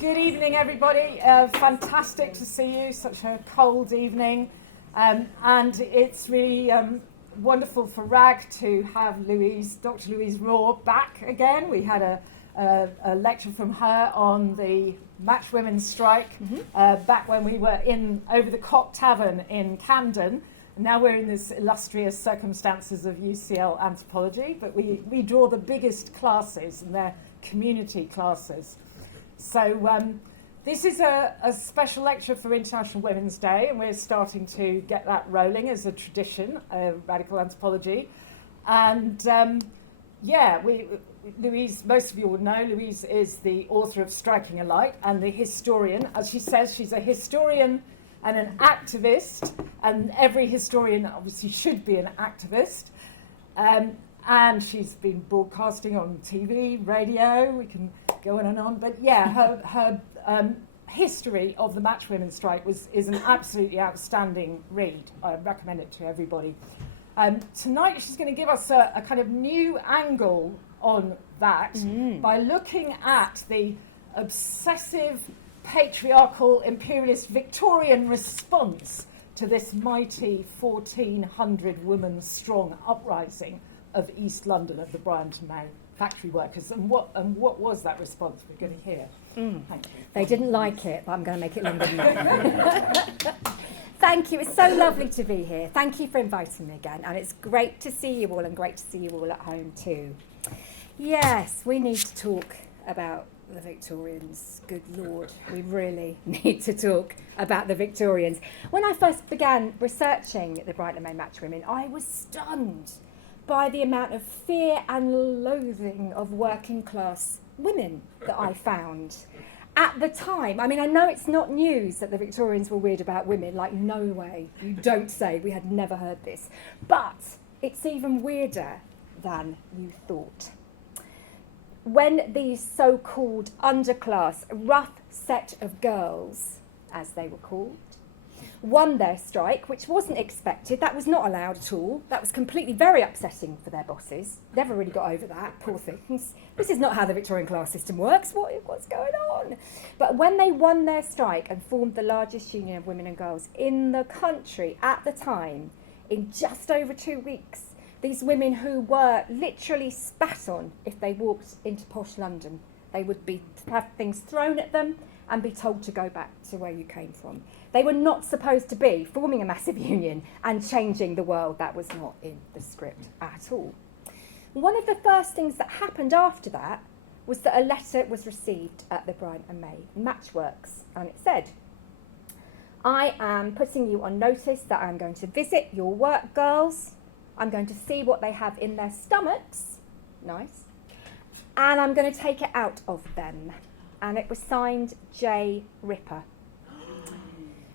Good evening, everybody. Fantastic to see you. Such a cold evening. And it's really wonderful for RAG to have Dr Louise Raw back again. We had a lecture from her on the Matchwomen strike back when we were in over the Cock Tavern in Camden. Now we're in this illustrious circumstances of UCL anthropology, but we draw the biggest classes, and they're community classes. So this is a special lecture for International Women's Day, and we're starting to get that rolling as a tradition of radical anthropology. And Louise, most of you will know, Louise is the author of Striking a Light and the historian. As she says, she's a historian and an activist, and every historian obviously should be an activist. And she's been broadcasting on TV, radio, we can go on and on. But yeah, her history of the Matchwomen strike is an absolutely outstanding read. I recommend it to everybody. Tonight she's going to give us a kind of new angle on that by looking at the obsessive, patriarchal, imperialist Victorian response to this mighty 1,400 woman strong uprising of East London, of the Bryant and May factory workers. And what was that response we're going to hear? Thank you. They didn't like it, but I'm going to make it longer than that. Thank you. It's so lovely to be here. Thank you for inviting me again. And it's great to see you all, and great to see you all at home too. Yes, we need to talk about the Victorians. Good Lord, we really need to talk about the Victorians. When I first began researching the Bryant and May Matchwomen, I was stunned by the amount of fear and loathing of working class women that I found at the time. I mean, I know it's not news that the Victorians were weird about women, like no way, you don't say, we had never heard this. But it's even weirder than you thought. When these so-called underclass, rough set of girls, as they were called, won their strike, which wasn't expected, that was not allowed at all, that was completely very upsetting for their bosses, never really got over that, poor things. This is not how the Victorian class system works, what's going on? But when they won their strike and formed the largest union of women and girls in the country at the time, in just over 2 weeks, these women who were literally spat on if they walked into posh London, they would have things thrown at them and be told to go back to where you came from. They were not supposed to be forming a massive union and changing the world. That was not in the script at all. One of the first things that happened after that was that a letter was received at the Bryant and May Matchworks, and it said, I am putting you on notice that I'm going to visit your work girls. I'm going to see what they have in their stomachs. Nice. And I'm going to take it out of them. And it was signed J. Ripper.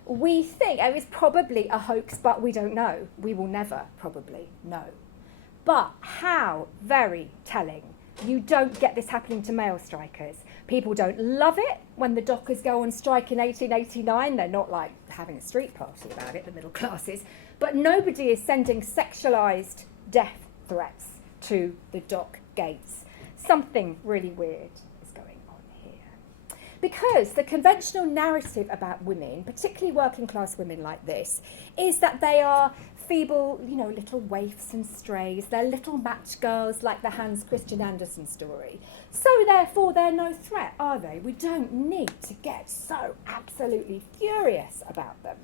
We think it was probably a hoax, but we don't know. We will never probably know. But how very telling. You don't get this happening to male strikers. People don't love it when the dockers go on strike in 1889. They're not like having a street party about it, the middle classes. But nobody is sending sexualised death threats to the dock gates. Something really weird is going on here. Because the conventional narrative about women, particularly working class women like this, is that they are feeble, little waifs and strays. They're little match girls like the Hans Christian Andersen story. So therefore they're no threat, are they? We don't need to get so absolutely furious about them.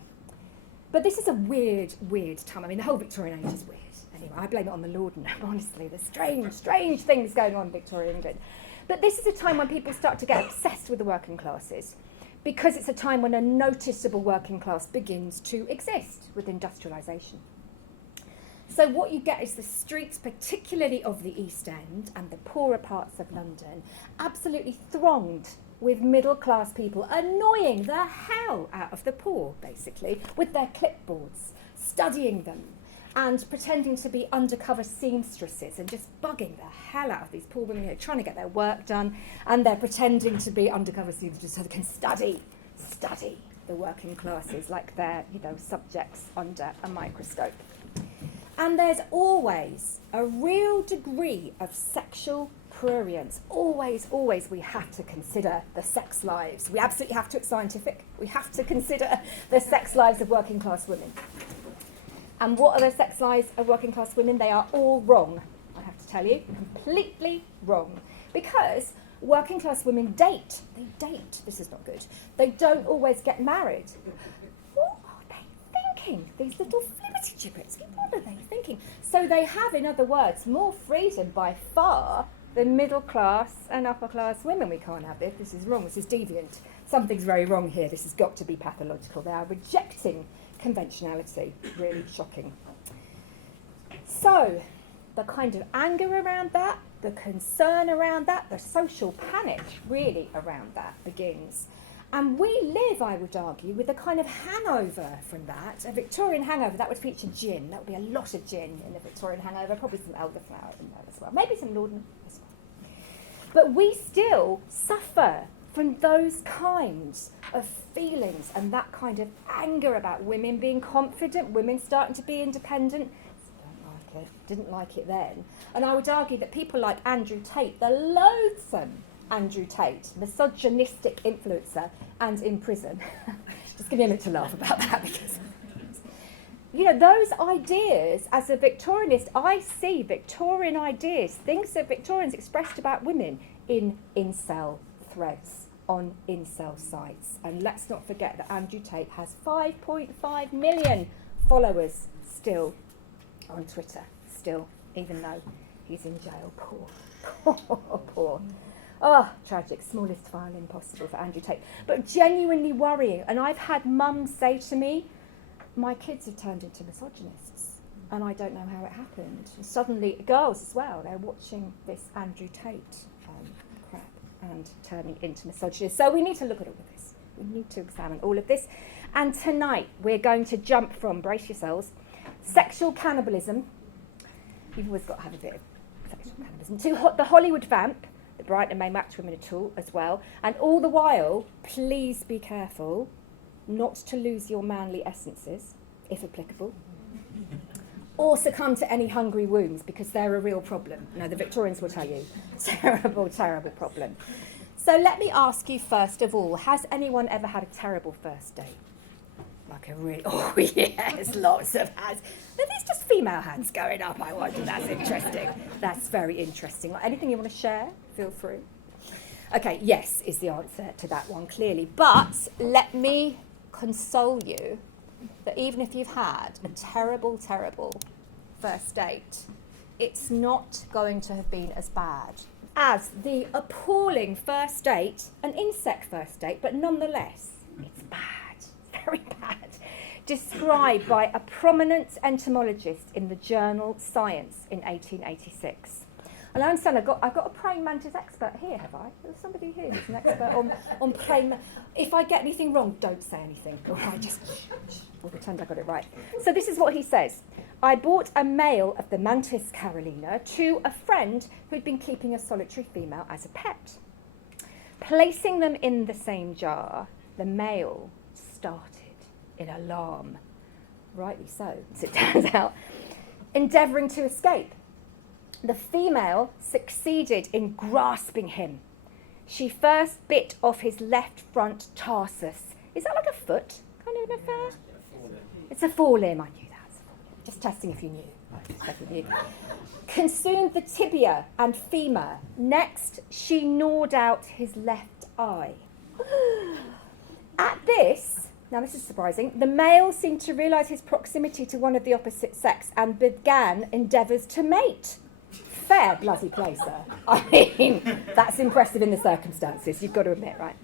But this is a weird, weird time. I mean, the whole Victorian age is weird. Anyway, I blame it on the Lord now, honestly. There's strange things going on in Victorian England. But this is a time when people start to get obsessed with the working classes, because it's a time when a noticeable working class begins to exist with industrialisation. So what you get is the streets, particularly of the East End and the poorer parts of London, absolutely thronged with middle-class people, annoying the hell out of the poor, basically, with their clipboards, studying them, and pretending to be undercover seamstresses and just bugging the hell out of these poor women who are trying to get their work done, and they're pretending to be undercover seamstresses so they can study the working classes like they're, subjects under a microscope. And there's always a real degree of sexual prurience. Always, always we have to consider the sex lives. We absolutely have to, it's scientific. We have to consider the sex lives of working class women. And what are the sex lives of working class women? They are all wrong, I have to tell you. Completely wrong. Because working class women date. They date. This is not good. They don't always get married. What are they thinking? These little flippity gibbets. What are they thinking? So they have, in other words, more freedom by far than middle class and upper class women. We can't have this. This is wrong. This is deviant. Something's very wrong here. This has got to be pathological. They are rejecting conventionality. Really shocking. So the kind of anger around that, the concern around that, the social panic really around that begins. And we live, I would argue, with a kind of hangover from that, a Victorian hangover. That would feature gin. That would be a lot of gin in the Victorian hangover, probably some elderflower in there as well, maybe some laudanum as well. But we still suffer from those kinds of feelings and that kind of anger about women being confident, women starting to be independent. Didn't like it then. And I would argue that people like Andrew Tate, the loathsome Andrew Tate, misogynistic influencer and in prison. Just give me a minute to laugh about that because, you know, those ideas, as a Victorianist, I see Victorian ideas, things that Victorians expressed about women in incel threads on incel sites. And let's not forget that Andrew Tate has 5.5 million followers still on Twitter, still, even though he's in jail. Poor. Oh, tragic, smallest violin possible for Andrew Tate. But genuinely worrying. And I've had mums say to me, my kids have turned into misogynists, and I don't know how it happened. And suddenly, girls as well, they're watching this Andrew Tate crap and turning into misogynists. So we need to look at all of this. We need to examine all of this. And tonight, we're going to jump from, brace yourselves, sexual cannibalism, you've always got to have a bit of sexual cannibalism, to the Hollywood vamp, the Bryant and May Matchwomen as well, and all the while, please be careful not to lose your manly essences, if applicable, or succumb to any hungry wombs, because they're a real problem. No, the Victorians will tell you, terrible, terrible problem. So let me ask you first of all, has anyone ever had a terrible first date? Like a really, oh yes, lots of hands. Are these just female hands going up? I wonder, that's interesting. That's very interesting. Anything you want to share? Feel free. Okay, yes is the answer to that one, clearly. But let me console you that even if you've had a terrible, terrible first date, it's not going to have been as bad as the appalling first date, an insect first date, but nonetheless, it's bad. Very bad, described by a prominent entomologist in the journal Science in 1886. And I understand I've got a praying mantis expert here, have I? There's somebody here who's an expert on praying mantis. If I get anything wrong, don't say anything. Or I just we'll pretend I got it right. So this is what he says. I bought a male of the Mantis carolina to a friend who'd been keeping a solitary female as a pet. Placing them in the same jar, the male started in alarm, rightly so, as it turns out, endeavouring to escape. The female succeeded in grasping him. She first bit off his left front tarsus. Is that like a foot kind of an affair? It's a forelimb, I knew that. Just testing if you knew. Just checking you. Consumed the tibia and femur. Next, she gnawed out his left eye. At this, now this is surprising, the male seemed to realise his proximity to one of the opposite sex and began endeavours to mate. Fair bloody play, sir. I mean, that's impressive in the circumstances, you've got to admit, right?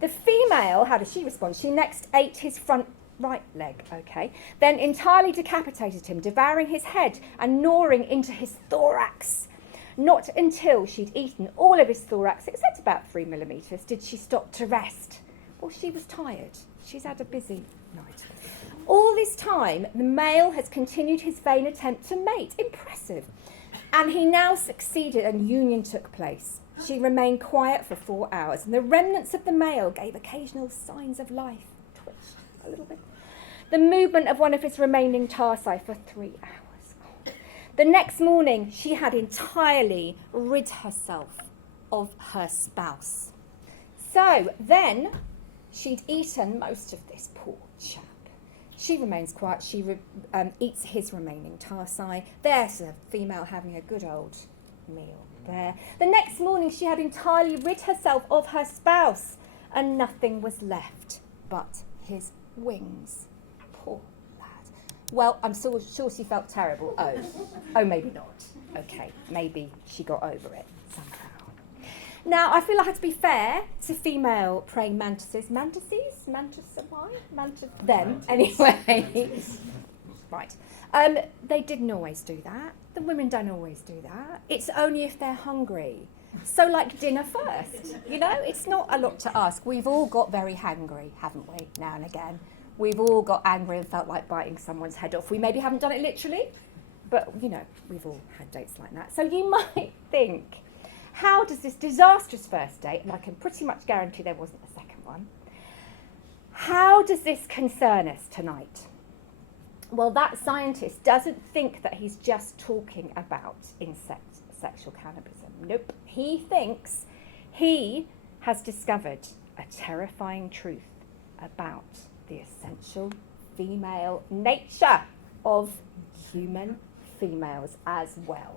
The female, how does she respond? She next ate his front right leg, okay, then entirely decapitated him, devouring his head and gnawing into his thorax. Not until she'd eaten all of his thorax, except about 3 millimetres, did she stop to rest. Well, she was tired. She's had a busy night. All this time, the male has continued his vain attempt to mate. Impressive. And he now succeeded and union took place. She remained quiet for 4 hours, and the remnants of the male gave occasional signs of life. Twitched a little bit. The movement of one of his remaining tarsi for 3 hours. The next morning, she had entirely rid herself of her spouse. So then she'd eaten most of this poor chap. She remains quiet. She eats his remaining tarsi. There's a female having a good old meal there. The next morning, she had entirely rid herself of her spouse, and nothing was left but his wings. Poor lad. Well, I'm sure she felt terrible. Oh, maybe not. Okay, maybe she got over it somehow. Now, I feel I had to be fair to female praying mantises. Mantises? Mantis, why? Mantis, them, anyway. Right. They didn't always do that. The women don't always do that. It's only if they're hungry. So, like dinner first, you know? It's not a lot to ask. We've all got very hangry, haven't we, now and again? We've all got angry and felt like biting someone's head off. We maybe haven't done it literally, but, you know, we've all had dates like that. So you might think, how does this disastrous first date, and I can pretty much guarantee there wasn't a second one, how does this concern us tonight? Well, that scientist doesn't think that he's just talking about sexual cannibalism. Nope. He thinks he has discovered a terrifying truth about the essential female nature of human females as well.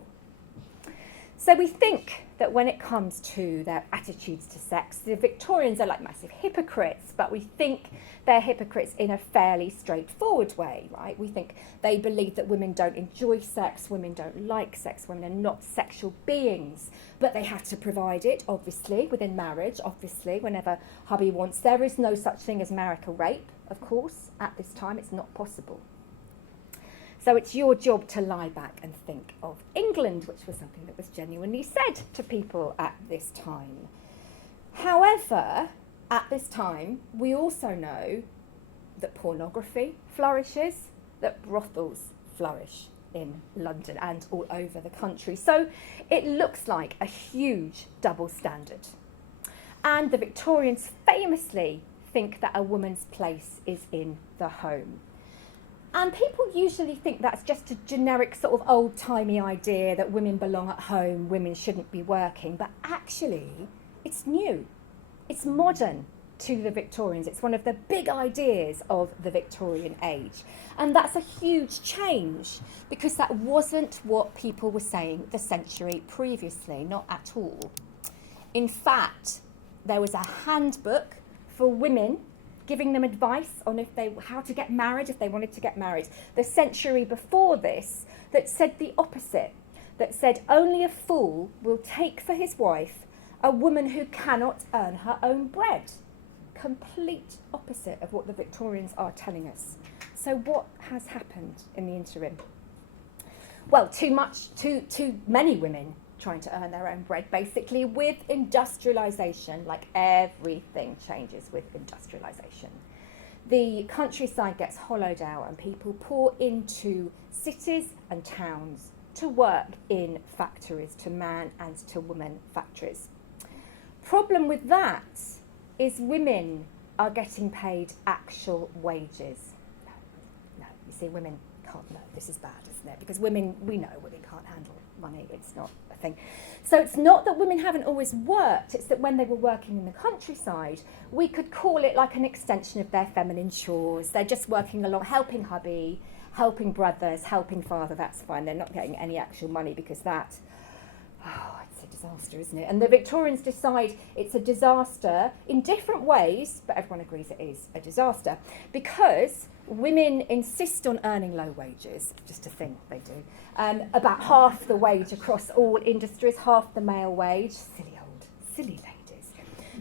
So we think that when it comes to their attitudes to sex, the Victorians are like massive hypocrites, but we think they're hypocrites in a fairly straightforward way, right? We think they believe that women don't enjoy sex, women don't like sex, women are not sexual beings, but they have to provide it, obviously, within marriage, obviously, whenever hubby wants. There is no such thing as marital rape, of course, at this time. It's not possible. So it's your job to lie back and think of England, which was something that was genuinely said to people at this time. However, at this time, we also know that pornography flourishes, that brothels flourish in London and all over the country. So it looks like a huge double standard. And the Victorians famously think that a woman's place is in the home. And people usually think that's just a generic sort of old-timey idea that women belong at home, women shouldn't be working. But actually, it's new. It's modern to the Victorians. It's one of the big ideas of the Victorian age. And that's a huge change because that wasn't what people were saying the century previously, not at all. In fact, there was a handbook for women giving them advice on how to get married, if they wanted to get married. The century before this, that said the opposite, that said only a fool will take for his wife a woman who cannot earn her own bread. Complete opposite of what the Victorians are telling us. So what has happened in the interim? Well, too many women trying to earn their own bread, basically, with industrialisation. Like everything changes with industrialisation. The countryside gets hollowed out and people pour into cities and towns to work in factories, to man and to woman factories. Problem with that is women are getting paid actual wages. No, you see, women can't, no, this is bad, isn't it? Because women, we know women can't handle money, it's not a thing. So it's not that women haven't always worked, it's that when they were working in the countryside, we could call it like an extension of their feminine chores. They're just working along, helping hubby, helping brothers, helping father, that's fine. They're not getting any actual money because that, it's a disaster, isn't it? And the Victorians decide it's a disaster in different ways, but everyone agrees it is a disaster because women insist on earning low wages, just a thing they do, about half the wage across all industries, half the male wage. Silly ladies.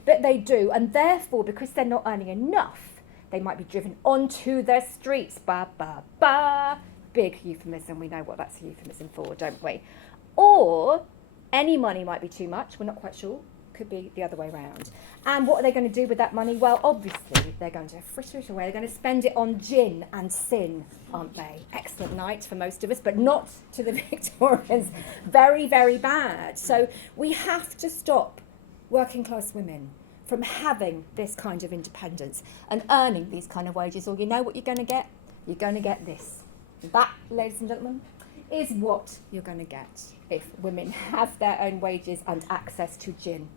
But they do, and therefore, because they're not earning enough, they might be driven onto the streets. Ba, ba, ba. Big euphemism, we know what that's a euphemism for, don't we? Or any money might be too much, we're not quite sure. Could be the other way around. And what are they going to do with that money? Well, obviously, they're going to fritter it away. They're going to spend it on gin and sin, aren't they? Excellent night for most of us, but not to the Victorians. Very, very bad. So we have to stop working class women from having this kind of independence and earning these kind of wages, or you know what you're going to get? You're going to get this. That, ladies and gentlemen, is what you're going to get if women have their own wages and access to gin.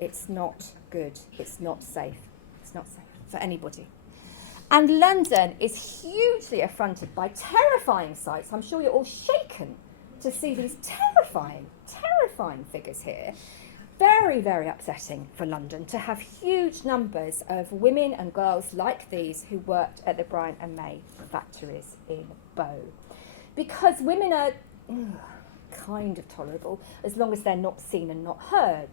It's not good. It's not safe. It's not safe for anybody. And London is hugely affronted by terrifying sights. I'm sure you're all shaken to see these terrifying figures here. Very, very upsetting for London to have huge numbers of women and girls like these who worked at the Bryant and May factories in Bow. Because women are kind of tolerable as long as they're not seen and not heard.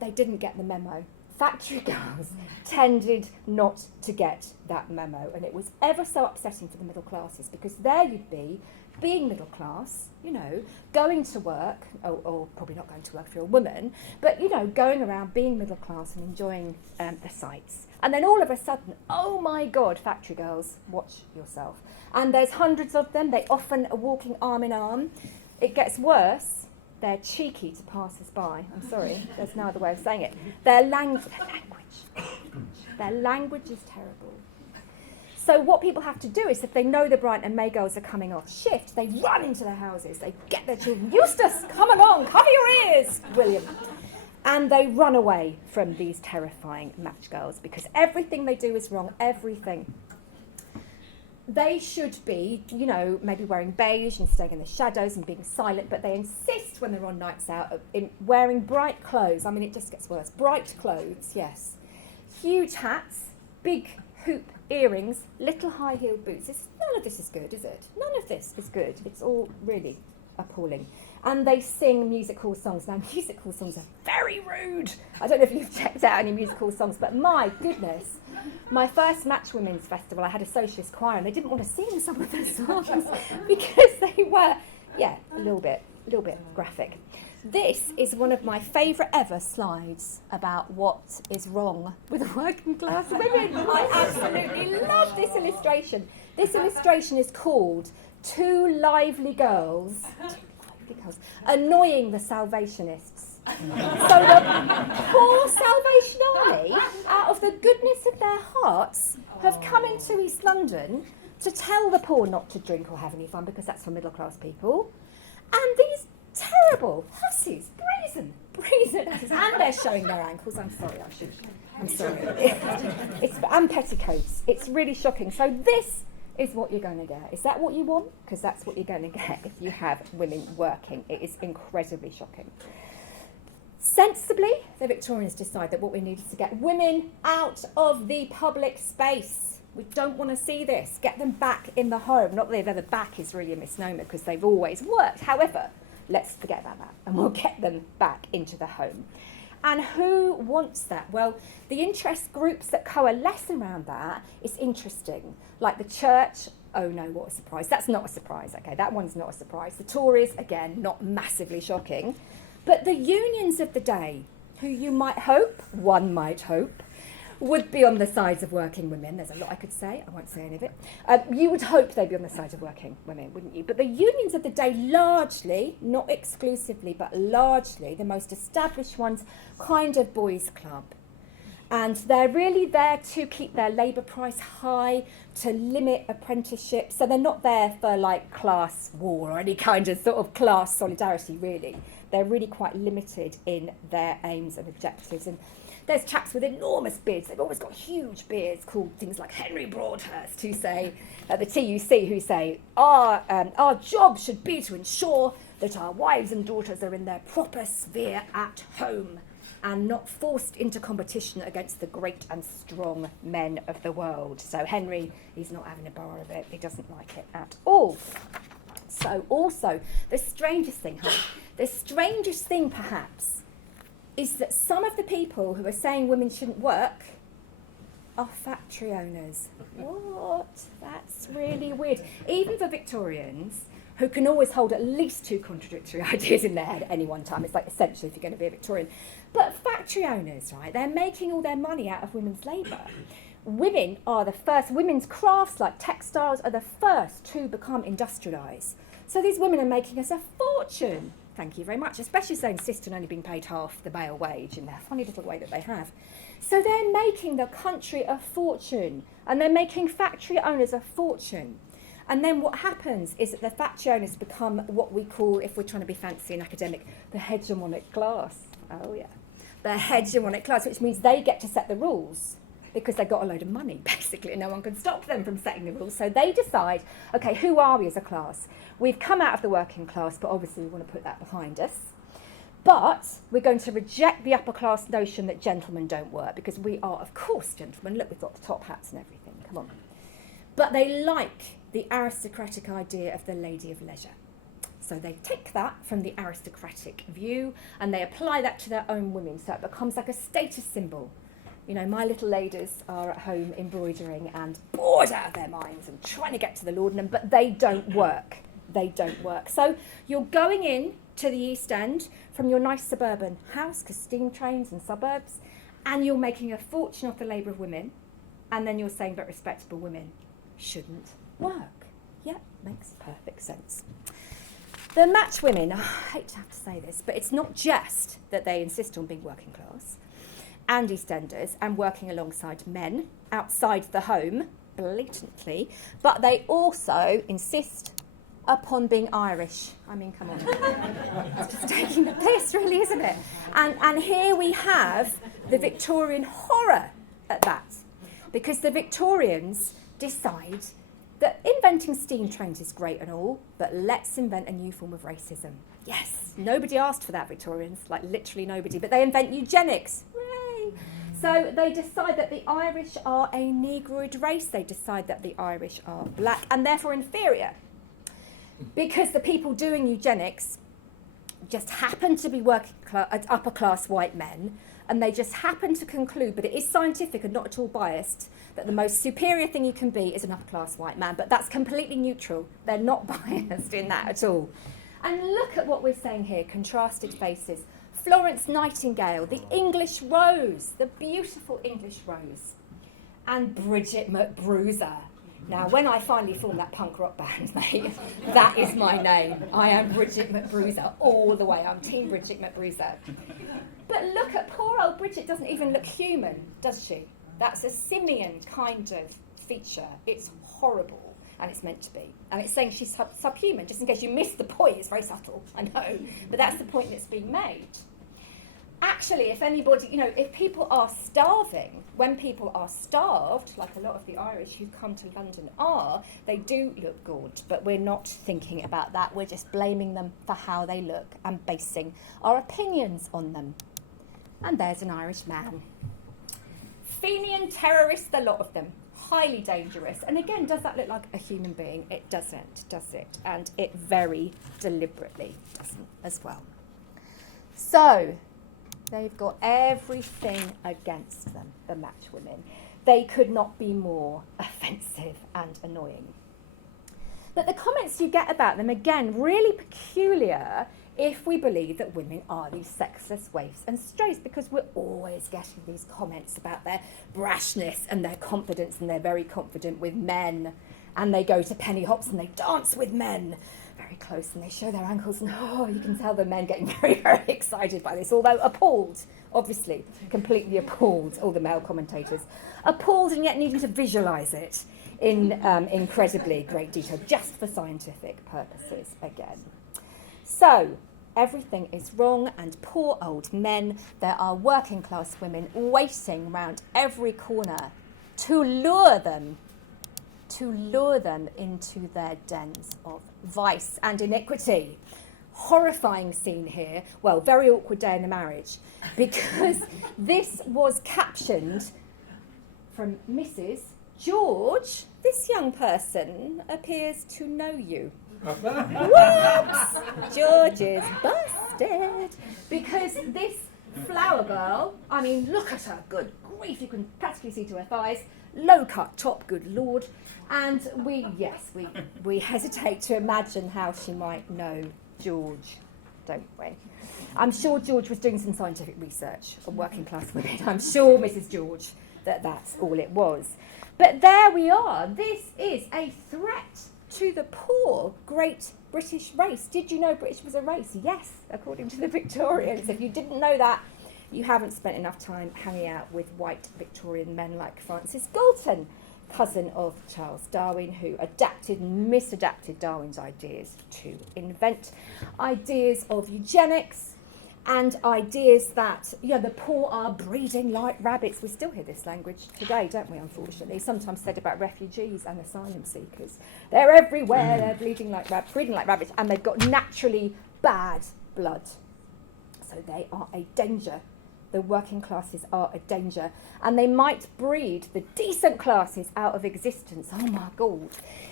They didn't get the memo. Factory girls tended not to get that memo, and it was ever so upsetting for the middle classes, because there you'd be, being middle class, you know, going to work, or probably not going to work if you're a woman, but, you know, going around being middle class and enjoying the sights. And then all of a sudden, oh my God, factory girls, watch yourself. And there's hundreds of them. They often are walking arm in arm. It gets worse. They're cheeky to passers-by. I'm sorry, there's no other way of saying it. Their language is terrible. So what people have to do is, if they know the Bryant and May girls are coming off shift, they run into their houses, they get their children, Eustace, come along, cover your ears, William. And they run away from these terrifying match girls, because everything they do is wrong, everything. They should be, you know, maybe wearing beige and staying in the shadows and being silent, but they insist when they're on nights out in wearing bright clothes. I mean, it just gets worse. Bright clothes, yes. Huge hats, big hoop earrings, little high-heeled boots. None of this is good, is it? None of this is good. It's all really appalling. And they sing music hall songs. Now, music hall songs are very rude. I don't know if you've checked out any music hall songs, but my goodness. My first Matchwomen's festival, I had a socialist choir, and they didn't want to sing some of the songs because they were, a little bit graphic. This is one of my favourite ever slides about what is wrong with working class women. I absolutely love this illustration. This illustration is called Two Lively Girls Annoying the Salvationists. So the poor Salvation Army, out of the goodness of their hearts, have come into East London to tell the poor not to drink or have any fun, because that's for middle class people. And these terrible hussies, brazen hussies, and they're showing their ankles. I'm sorry. And petticoats. It's really shocking. So this is what you're going to get. Is that what you want? Because that's what you're going to get if you have women working. It is incredibly shocking. Sensibly, the Victorians decide that what we need is to get women out of the public space. We don't want to see this. Get them back in the home. Not that they've ever back is really a misnomer, because they've always worked. However, let's forget about that, and we'll get them back into the home. And who wants that? Well, the interest groups that coalesce around that is interesting. Like the church, oh no, what a surprise. That's not a surprise, okay, that one's not a surprise. The Tories, again, not massively shocking. But the unions of the day, who you might hope, one might hope, would be on the sides of working women. There's a lot I could say, I won't say any of it. You would hope they'd be on the side of working women, wouldn't you? But the unions of the day, largely, not exclusively, but largely, the most established ones, kind of boys' club. And they're really there to keep their labour price high, to limit apprenticeships. So they're not there for like class war or any kind of sort of class solidarity, really. They're really quite limited in their aims and objectives. And there's chaps with enormous beards. They've always got huge beards called things like Henry Broadhurst, who say, at the TUC, who say, our job should be to ensure that our wives and daughters are in their proper sphere at home and not forced into competition against the great and strong men of the world. So Henry, he's not having a bar of it. He doesn't like it at all. So also, the strangest thing perhaps, is that some of the people who are saying women shouldn't work are factory owners. What? That's really weird. Even for Victorians, who can always hold at least two contradictory ideas in their head at any one time. It's like essential if you're going to be a Victorian. But factory owners, right, they're making all their money out of women's labour. Women are the first, women's crafts like textiles are the first to become industrialised. So these women are making us a fortune. Thank you very much, especially as they insist on only being paid half the male wage in their funny little way that they have. So they're making the country a fortune, and they're making factory owners a fortune. And then what happens is that the factionalists become what we call, if we're trying to be fancy and academic, the hegemonic class. Oh yeah. The hegemonic class, which means they get to set the rules because they've got a load of money, basically, and no one can stop them from setting the rules. So they decide, okay, who are we as a class? We've come out of the working class, but obviously we want to put that behind us. But we're going to reject the upper class notion that gentlemen don't work, because we are, of course, gentlemen. Look, we've got the top hats and everything. Come on. But they like the aristocratic idea of the lady of leisure. So they take that from the aristocratic view and they apply that to their own women. So it becomes like a status symbol. You know, my little ladies are at home embroidering and bored out of their minds and trying to get to the laudanum, but they don't work. They don't work. So you're going in to the East End from your nice suburban house, because steam trains and suburbs, and you're making a fortune off the labour of women, and then you're saying that respectable women shouldn't work. Yeah, makes perfect sense. The Matchwomen, I hate to have to say this, but it's not just that they insist on being working class and EastEnders and working alongside men outside the home, blatantly, but they also insist upon being Irish. I mean, come on. It's just taking the piss, really, isn't it? And here we have the Victorian horror at that, because the Victorians decide that inventing steam trains is great and all, but let's invent a new form of racism. Yes, nobody asked for that, Victorians, like literally nobody, but they invent eugenics. Hooray! So they decide that the Irish are a negroid race, they decide that the Irish are black and therefore inferior, because the people doing eugenics just happen to be upper class white men, and they just happen to conclude, but it is scientific and not at all biased, that the most superior thing you can be is an upper-class white man, but that's completely neutral. They're not biased in that at all. And look at what we're saying here, contrasted faces. Florence Nightingale, the English Rose, the beautiful English Rose, and Bridget McBruiser. Now, when I finally form that punk rock band, mate, that is my name. I am Bridget McBruiser all the way. I'm Team Bridget McBruiser. But look at poor old Bridget, doesn't even look human, does she? That's a simian kind of feature. It's horrible, and it's meant to be. And it's saying she's subhuman, just in case you missed the point. It's very subtle, I know, but that's the point that's being made. Actually, if anybody, you know, if people are starving, when people are starved, like a lot of the Irish who come to London are, they do look good, but we're not thinking about that. We're just blaming them for how they look and basing our opinions on them. And there's an Irish man. Fenian terrorists, a lot of them, highly dangerous. And again, does that look like a human being? It doesn't, does it? And it very deliberately doesn't as well. So, they've got everything against them, the Matchwomen. They could not be more offensive and annoying. But the comments you get about them, again, really peculiar if we believe that women are these sexless waifs and strays, because we're always getting these comments about their brashness and their confidence, and they're very confident with men, and they go to penny hops and they dance with men very close and they show their ankles, and you can tell the men getting very, very excited by this, although appalled, obviously, completely appalled, all the male commentators, appalled and yet needing to visualise it in incredibly great detail, just for scientific purposes again. So, everything is wrong, and poor old men, there are working class women waiting round every corner to lure them into their dens of vice and iniquity. Horrifying scene here. Well, very awkward day in the marriage, because this was captioned from Mrs. George. This young person appears to know you. Whoops! George is busted. Because this flower girl, I mean, look at her, good grief, you can practically see to her thighs, low cut top, good lord. And we hesitate to imagine how she might know George, don't we? I'm sure George was doing some scientific research on working class women. I'm sure, Mrs. George, that's all it was. But there we are. This is a threat to the poor, great British race. Did you know British was a race? Yes, according to the Victorians. If you didn't know that, you haven't spent enough time hanging out with white Victorian men like Francis Galton. cousin of Charles Darwin, who adapted and misadapted Darwin's ideas to invent ideas of eugenics and ideas that, the poor are breeding like rabbits. We still hear this language today, don't we, unfortunately? Sometimes said about refugees and asylum seekers. They're everywhere, they're breeding like rabbits, and they've got naturally bad blood. So they are a danger. The working classes are a danger. And they might breed the decent classes out of existence. Oh my God.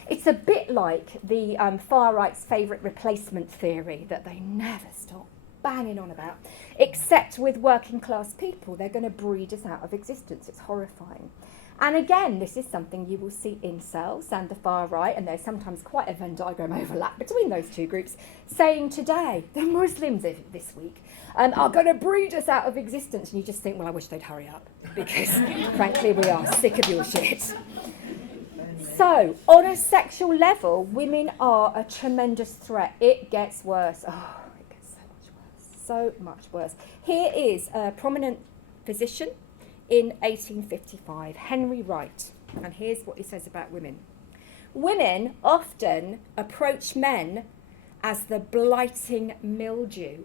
It's a bit like the far right's favourite replacement theory that they never stop banging on about, except with working class people. They're going to breed us out of existence. It's horrifying. And again, this is something you will see incels and the far right, and there's sometimes quite a Venn diagram overlap between those two groups, saying today, the Muslims this week, are going to breed us out of existence. And you just think, well, I wish they'd hurry up, because frankly, we are sick of your shit. So, on a sexual level, women are a tremendous threat. It gets worse. Oh, it gets so much worse. Here is a prominent physician in 1855, Henry Wright, and here's what he says about women. Women often approach men as the blighting mildew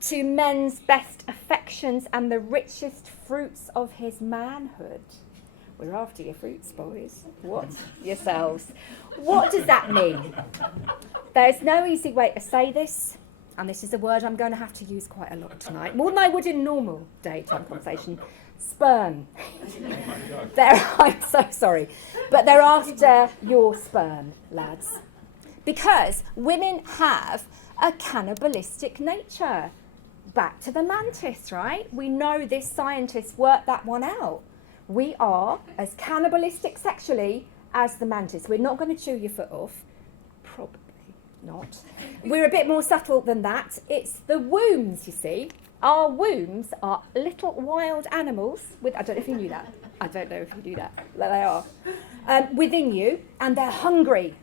to men's best affections and the richest fruits of his manhood. We're after your fruits, boys. What? Yourselves. What does that mean? There's no easy way to say this, and this is a word I'm going to have to use quite a lot tonight, more than I would in normal daytime conversation. Sperm. I'm so sorry, but they're after your sperm, lads. Because women have a cannibalistic nature. Back to the mantis, right? We know this scientist worked that one out. We are as cannibalistic sexually as the mantis. We're not going to chew your foot off. Probably not. We're a bit more subtle than that. It's the wombs, you see. Our wombs are little wild animals with, I don't know if you knew that. I don't know if you knew that. But they are. Within you, and they're hungry.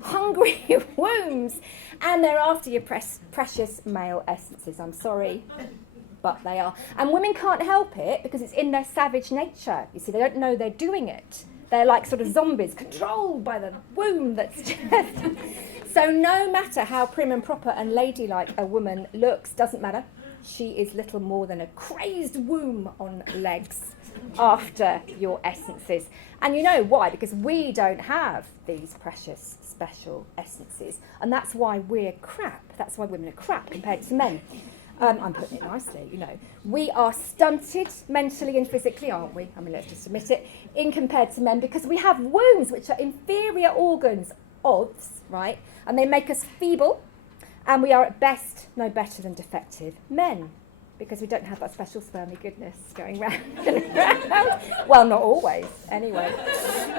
Hungry wombs. And they're after your precious male essences. I'm sorry, but they are. And women can't help it because it's in their savage nature. You see, they don't know they're doing it. They're like sort of zombies, controlled by the womb that's just... So no matter how prim and proper and ladylike a woman looks, doesn't matter. She is little more than a crazed womb on legs after your essences. And you know why? Because we don't have these precious, special essences. And that's why we're crap. That's why women are crap compared to men. I'm putting it nicely, you know. We are stunted mentally and physically, aren't we? I mean, let's just admit it, in compared to men, because we have wombs, which are inferior organs, odds, right? And they make us feeble, and we are at best no better than defective men, because we don't have that special spermy goodness going round and round. Well, not always, anyway.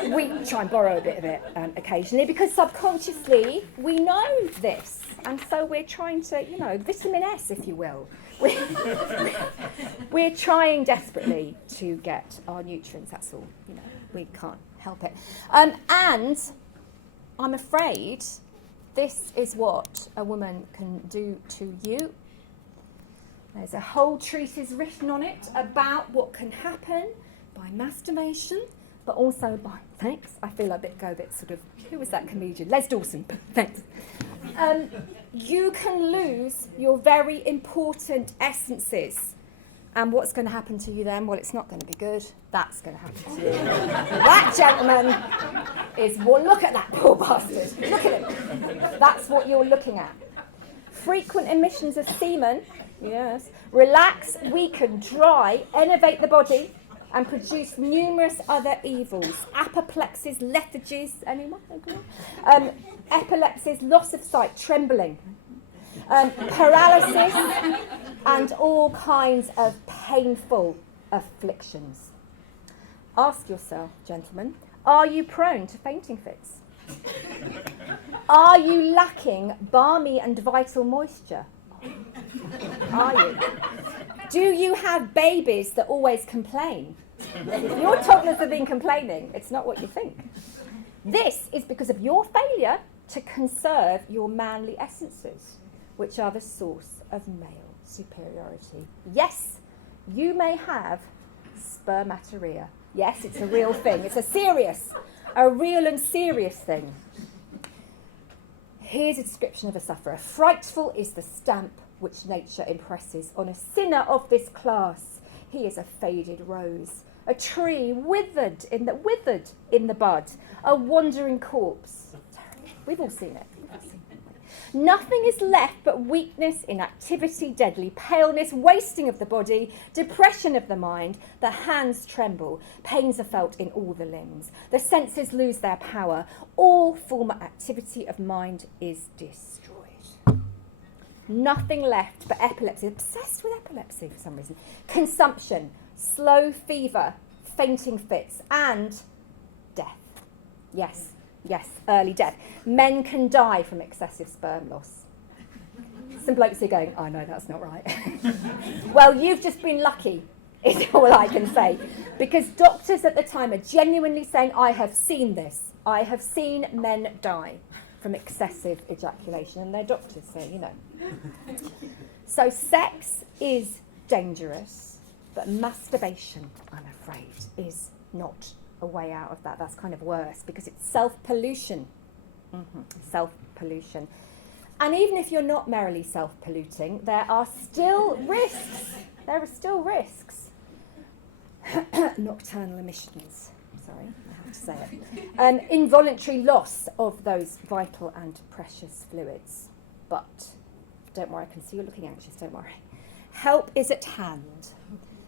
We try and borrow a bit of it occasionally, because subconsciously we know this, and so we're trying to, vitamin S, if you will. We're trying desperately to get our nutrients, that's all. We can't help it. And I'm afraid this is what a woman can do to you. There's a whole treatise written on it about what can happen by masturbation, but also by, thanks, I feel like go a bit sort of, who was that comedian? Les Dawson, thanks. You can lose your very important essences. And what's going to happen to you then? Well, it's not going to be good. That's going to happen to you. That gentleman is, well, look at that poor bastard. Look at him. That's what you're looking at. Frequent emissions of semen, yes, relax, weaken, dry, enervate the body, and produce numerous other evils. Apoplexies, lethargies, anyone? Epilepsies, loss of sight, trembling. Paralysis, and all kinds of painful afflictions. Ask yourself, gentlemen, are you prone to fainting fits? Are you lacking balmy and vital moisture? Are you? Do you have babies that always complain? If your toddlers have been complaining, it's not what you think. This is because of your failure to conserve your manly essences, which are the source of male superiority. Yes, you may have Spermatorrhea. Yes, it's a real thing. It's a real and serious thing. Here's a description of a sufferer. Frightful is the stamp which nature impresses on a sinner of this class. He is a faded rose, a tree withered in the bud, a wandering corpse. We've all seen it. Nothing is left but weakness, inactivity, deadly paleness, wasting of the body, depression of the mind. The hands tremble, pains are felt in all the limbs. The senses lose their power. All former activity of mind is destroyed. Nothing left but epilepsy. Obsessed with epilepsy for some reason. Consumption, slow fever, fainting fits, and death. Yes, early death. Men can die from excessive sperm loss. Some blokes are going, I know that's not right. Well, you've just been lucky, is all I can say. Because doctors at the time are genuinely saying, I have seen this. I have seen men die from excessive ejaculation. And they're doctors, so you know. So sex is dangerous, but masturbation, I'm afraid, is not a way out of that. That's kind of worse because it's self-pollution. Self-pollution. And even if you're not merrily self-polluting, there are still risks. There are still risks. Nocturnal emissions. Sorry, I have to say it. Involuntary loss of those vital and precious fluids. But don't worry, I can see you're looking anxious, don't worry. Help is at hand.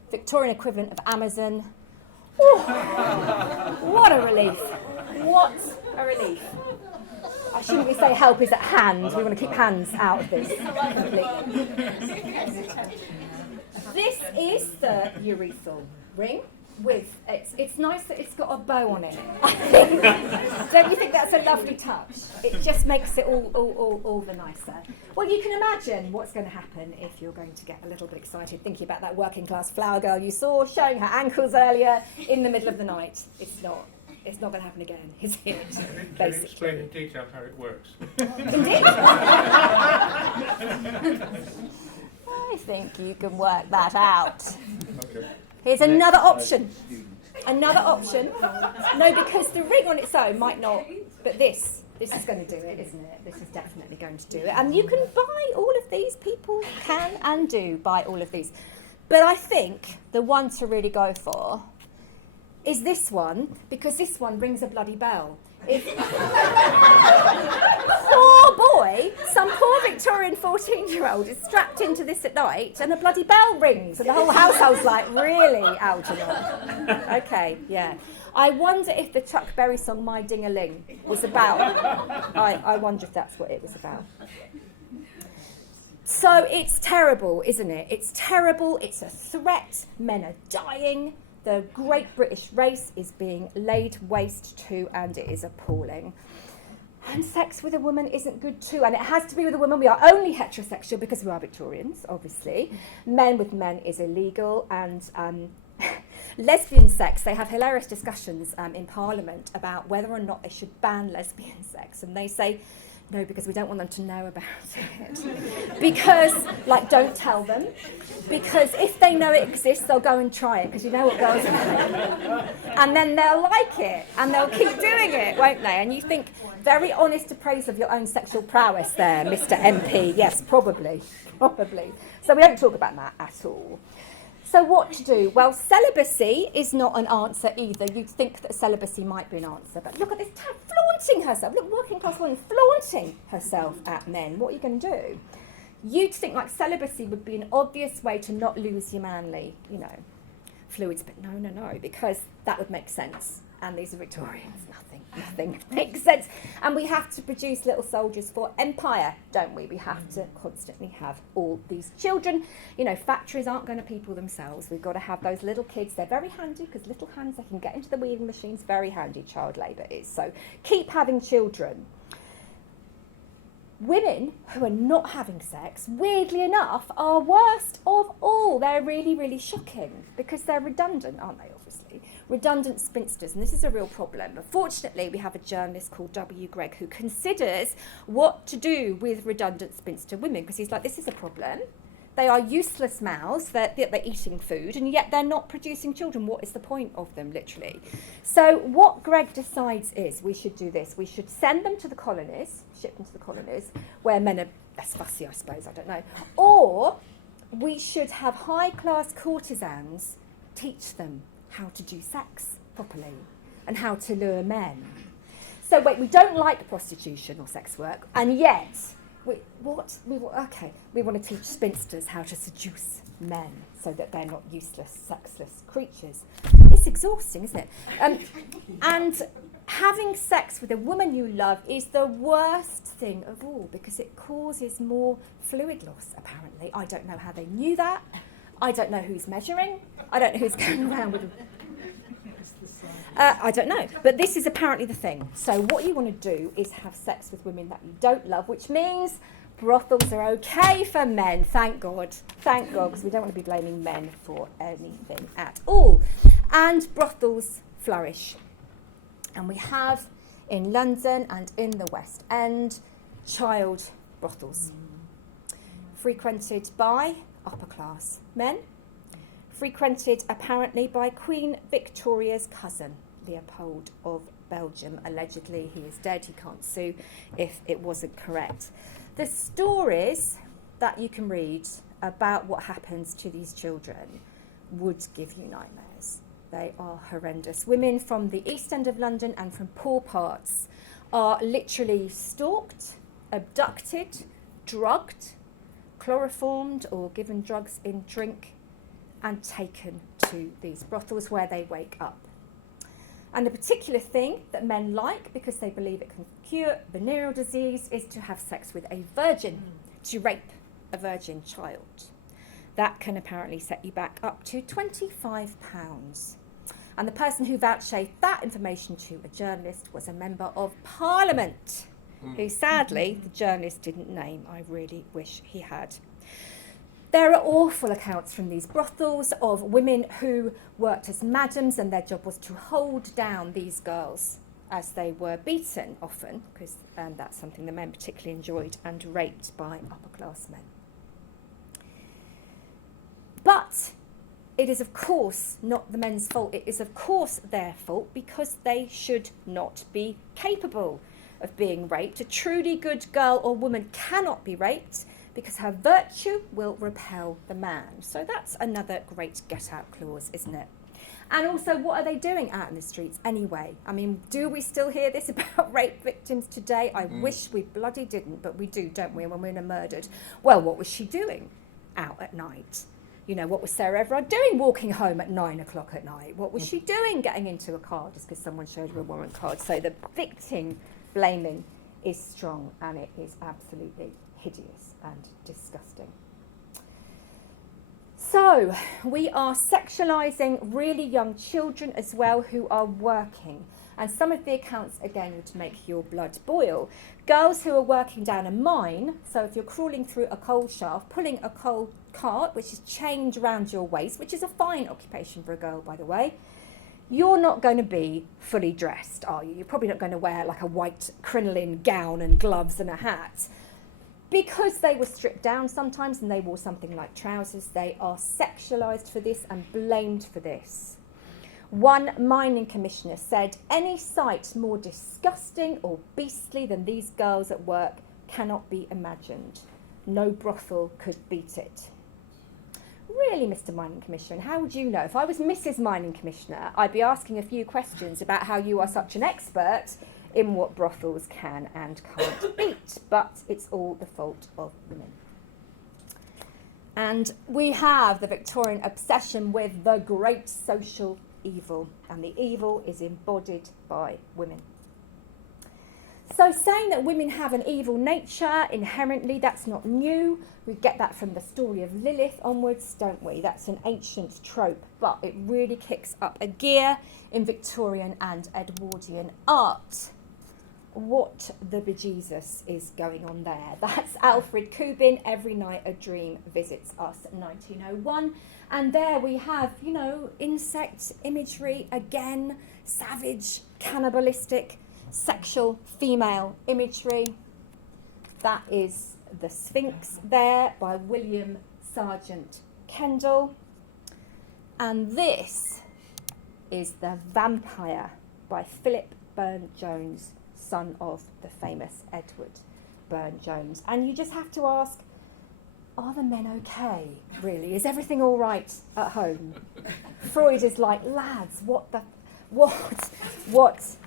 Victorian equivalent of Amazon. Oh, what a relief. What a relief. I shouldn't we say help is at hand. We want to keep hands out of this. This is the urethral ring. With it's nice that it's got a bow on it. Don't you think that's a lovely touch? It just makes it all the nicer. Well, you can imagine what's going to happen if you're going to get a little bit excited thinking about that working class flower girl you saw showing her ankles earlier in the middle of the night. It's not going to happen again, is it? Can you explain in detail how it works? Indeed. I think you can work that out. Okay. Here's another option. Another option. No, because the ring on its own might not, but this is going to do it, isn't it? This is definitely going to do it. And you can buy all of these. People can and do buy all of these. But I think the one to really go for is this one, because this one rings a bloody bell. Poor boy, some poor Victorian 14-year-old is strapped into this at night and a bloody bell rings and the whole household's like, really, Algernon? Okay, yeah. I wonder if the Chuck Berry song My Ding-a-Ling was about. I wonder if that's what it was about. So it's terrible, isn't it? It's terrible, it's a threat, men are dying. The great British race is being laid waste to, and it is appalling. And sex with a woman isn't good too, and it has to be with a woman. We are only heterosexual because we are Victorians, obviously. Men with men is illegal, and lesbian sex, they have hilarious discussions in Parliament about whether or not they should ban lesbian sex, and they say, no, because we don't want them to know about it. Because, don't tell them. Because if they know it exists, they'll go and try it, because you know what girls are. And then they'll like it, and they'll keep doing it, won't they? And you think, very honest appraisal of your own sexual prowess there, Mr. MP. Yes, probably. So we don't talk about that at all. So what to do? Well, celibacy is not an answer either. You'd think that celibacy might be an answer. But look at this, flaunting herself. Look, working class woman flaunting herself at men. What are you going to do? You'd think celibacy would be an obvious way to not lose your manly, fluids. But no, because that would make sense. And these are Victorians. Nothing makes sense. And we have to produce little soldiers for empire, don't we? We have to constantly have all these children. Factories aren't going to people themselves. We've got to have those little kids. They're very handy because little hands, they can get into the weaving machines. Very handy child labour is. So keep having children. Women who are not having sex, weirdly enough, are worst of all. They're really, really shocking because they're redundant, aren't they, obviously? Redundant spinsters, and this is a real problem. But fortunately, we have a journalist called W. Gregg who considers what to do with redundant spinster women, because he's like, this is a problem. they are useless mouths, they're eating food, and yet they're not producing children. What is the point of them, literally? So what Greg decides is we should do this. We should send them to the colonies, ship them to the colonies, where men are less fussy, I suppose, I don't know. Or we should have high-class courtesans teach them how to do sex properly and how to lure men. So wait, we don't like prostitution or sex work, and yet, we want to teach spinsters how to seduce men so that they're not useless, sexless creatures. It's exhausting, isn't it? And having sex with a woman you love is the worst thing of all because it causes more fluid loss, apparently. I don't know how they knew that. I don't know who's measuring. I don't know who's going around with them. I don't know, but this is apparently the thing. So what you want to do is have sex with women that you don't love, which means brothels are okay for men, thank God, because we don't want to be blaming men for anything at all. And brothels flourish. And we have in London and in the West End child brothels, frequented by upper class men, frequented apparently by Queen Victoria's cousin, Leopold of Belgium. Allegedly, he is dead, he can't sue if it wasn't correct. The stories that you can read about what happens to these children would give you nightmares. They are horrendous. Women from the East End of London and from poor parts are literally stalked, abducted, drugged, chloroformed or given drugs in drink and taken to these brothels where they wake up. And the particular thing that men like, because they believe it can cure venereal disease, is to have sex with a virgin, to rape a virgin child. That can apparently set you back up to £25. And the person who vouchsafed that information to a journalist was a member of Parliament, who sadly the journalist didn't name. I really wish he had. There are awful accounts from these brothels of women who worked as madams and their job was to hold down these girls as they were beaten often, because that's something the men particularly enjoyed, and raped by upper class men. But it is of course not the men's fault. It is of course their fault because they should not be capable of being raped. A truly good girl or woman cannot be raped because her virtue will repel the man. So that's another great get-out clause, isn't it? And also, what are they doing out in the streets anyway? I mean, do we still hear this about rape victims today? I wish we bloody didn't, but we do, don't we, when women are murdered? Well, what was she doing out at night? You know, what was Sarah Everard doing walking home at 9 o'clock at night? What was she doing getting into a car just because someone showed her a warrant card? So the victim blaming is strong, and it is absolutely hideous and disgusting. So we are sexualising really young children as well who are working. And some of the accounts, again, would make your blood boil. Girls who are working down a mine, so if you're crawling through a coal shaft, pulling a coal cart, which is chained around your waist, which is a fine occupation for a girl, by the way, you're not going to be fully dressed, are you? You're probably not going to wear like a white crinoline gown and gloves and a hat. Because they were stripped down sometimes and they wore something like trousers, they are sexualised for this and blamed for this. One mining commissioner said, any sight more disgusting or beastly than these girls at work cannot be imagined. No brothel could beat it. Really, Mr. Mining Commissioner, and how would you know? If I was Mrs. Mining Commissioner, I'd be asking a few questions about how you are such an expert in what brothels can and can't beat, but it's all the fault of women. And we have the Victorian obsession with the great social evil, and the evil is embodied by women. So saying that women have an evil nature inherently, that's not new. We get that from the story of Lilith onwards, don't we? That's an ancient trope, but it really kicks up a gear in Victorian and Edwardian art. What the bejesus is going on there? That's Alfred Kubin, Every Night a Dream Visits Us, 1901. And there we have, you know, insect imagery again, savage, cannibalistic, sexual female imagery. That is The Sphinx there by William Sergeant Kendall. And this is The Vampire by Philip Burne-Jones, son of the famous Edward Burne-Jones. And you just have to ask, are the men okay, really? Is everything all right at home? Freud is like, lads, what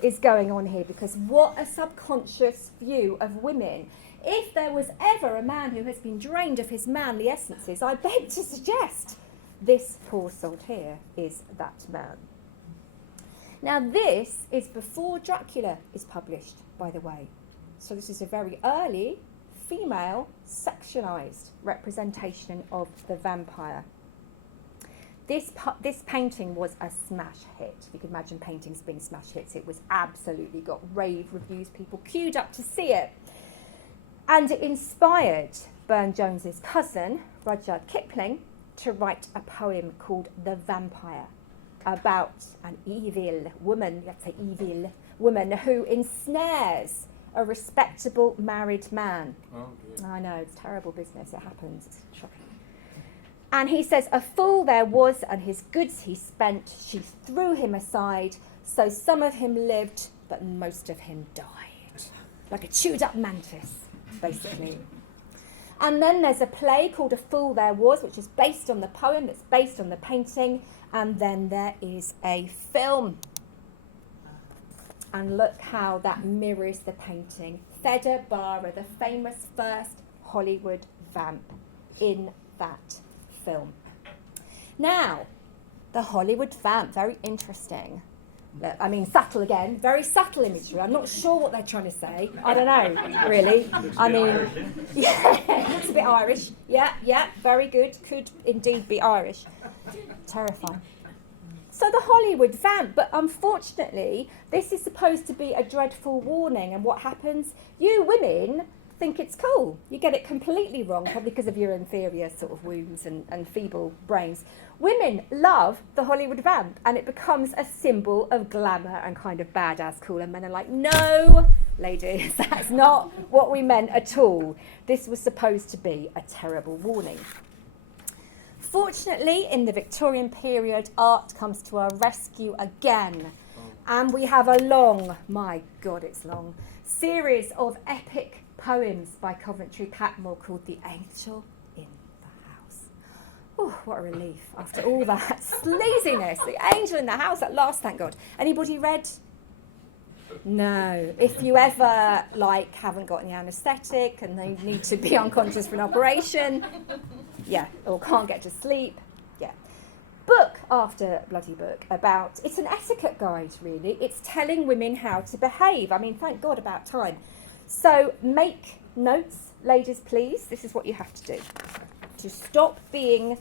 is going on here? Because what a subconscious view of women. If there was ever a man who has been drained of his manly essences, I beg to suggest this poor soul here is that man. Now this is before Dracula is published, by the way. So this is a very early female sexualized representation of the vampire. This painting was a smash hit. If you can imagine paintings being smash hits, it was absolutely got rave reviews, people queued up to see it. And it inspired Burne-Jones's cousin, Rudyard Kipling, to write a poem called The Vampire, about an evil woman, you have to say evil woman, who ensnares a respectable married man. Oh, dear. I know, it's terrible business, it happens, it's shocking. And he says, a fool there was, and his goods he spent, she threw him aside, so some of him lived, but most of him died. Like a chewed up mantis, basically. And then there's a play called A Fool There Was, which is based on the poem, that's based on the painting, and then there is a film. And look how that mirrors the painting. Theda Bara, the famous first Hollywood vamp in that film. Now, the Hollywood vamp, very interesting. I mean, subtle again, very subtle imagery. I'm not sure what they're trying to say. I don't know, really. I mean, yeah, it's a bit Irish. Yeah, very good. Could indeed be Irish. Terrifying. So the Hollywood vamp, but unfortunately, this is supposed to be a dreadful warning. And what happens? You women think it's cool. You get it completely wrong, probably because of your inferior sort of wounds and feeble brains. Women love the Hollywood vamp, and it becomes a symbol of glamour and kind of badass cool. And men are like, no, ladies, that's not what we meant at all. This was supposed to be a terrible warning. Fortunately, in the Victorian period, art comes to our rescue again. And we have a long, my God, it's long, series of epic poems by Coventry Patmore called The Angel in the House. Oh, what a relief after all that sleaziness. The Angel in the House at last, thank God. Anybody read? No. If you ever, haven't got any anaesthetic and they need to be unconscious for an operation, yeah, or can't get to sleep, yeah. Book after bloody book about, it's an etiquette guide, really. It's telling women how to behave. I mean, thank God, about time. So make notes, ladies, please. This is what you have to do. To stop being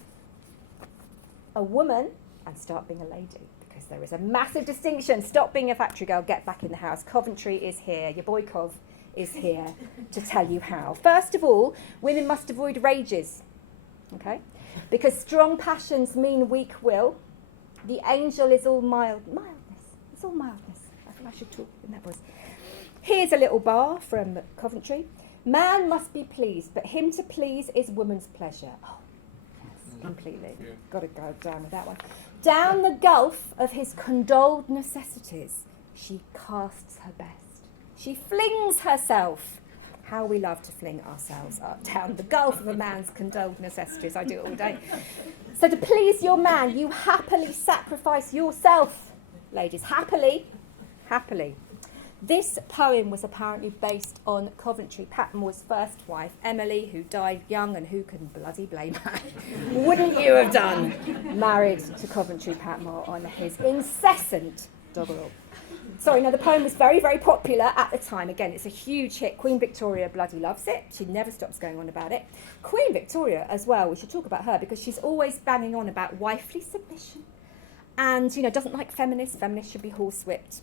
a woman and start being a lady, because there is a massive distinction. Stop being a factory girl, get back in the house. Coventry is here. Your boy Cov is here to tell you how. First of all, women must avoid rages, okay? Because strong passions mean weak will. The angel is all mildness. It's all mildness. I think I should talk in that voice. Here's a little bar from Coventry. Man must be pleased, but him to please is woman's pleasure. Oh, yes, completely. Yeah. Got to go down with that one. Down the gulf of his condoled necessities, she casts her best. She flings herself. How we love to fling ourselves up down the gulf of a man's condoled necessities. I do it all day. So to please your man, you happily sacrifice yourself, ladies. Happily. This poem was apparently based on Coventry Patmore's first wife, Emily, who died young, and who can bloody blame her? Wouldn't you have done? Married to Coventry Patmore on his incessant doggerel. Sorry, no, the poem was very, very popular at the time. Again, it's a huge hit. Queen Victoria bloody loves it. She never stops going on about it. Queen Victoria as well, we should talk about her, because she's always banging on about wifely submission. And, doesn't like feminists. Feminists should be horsewhipped.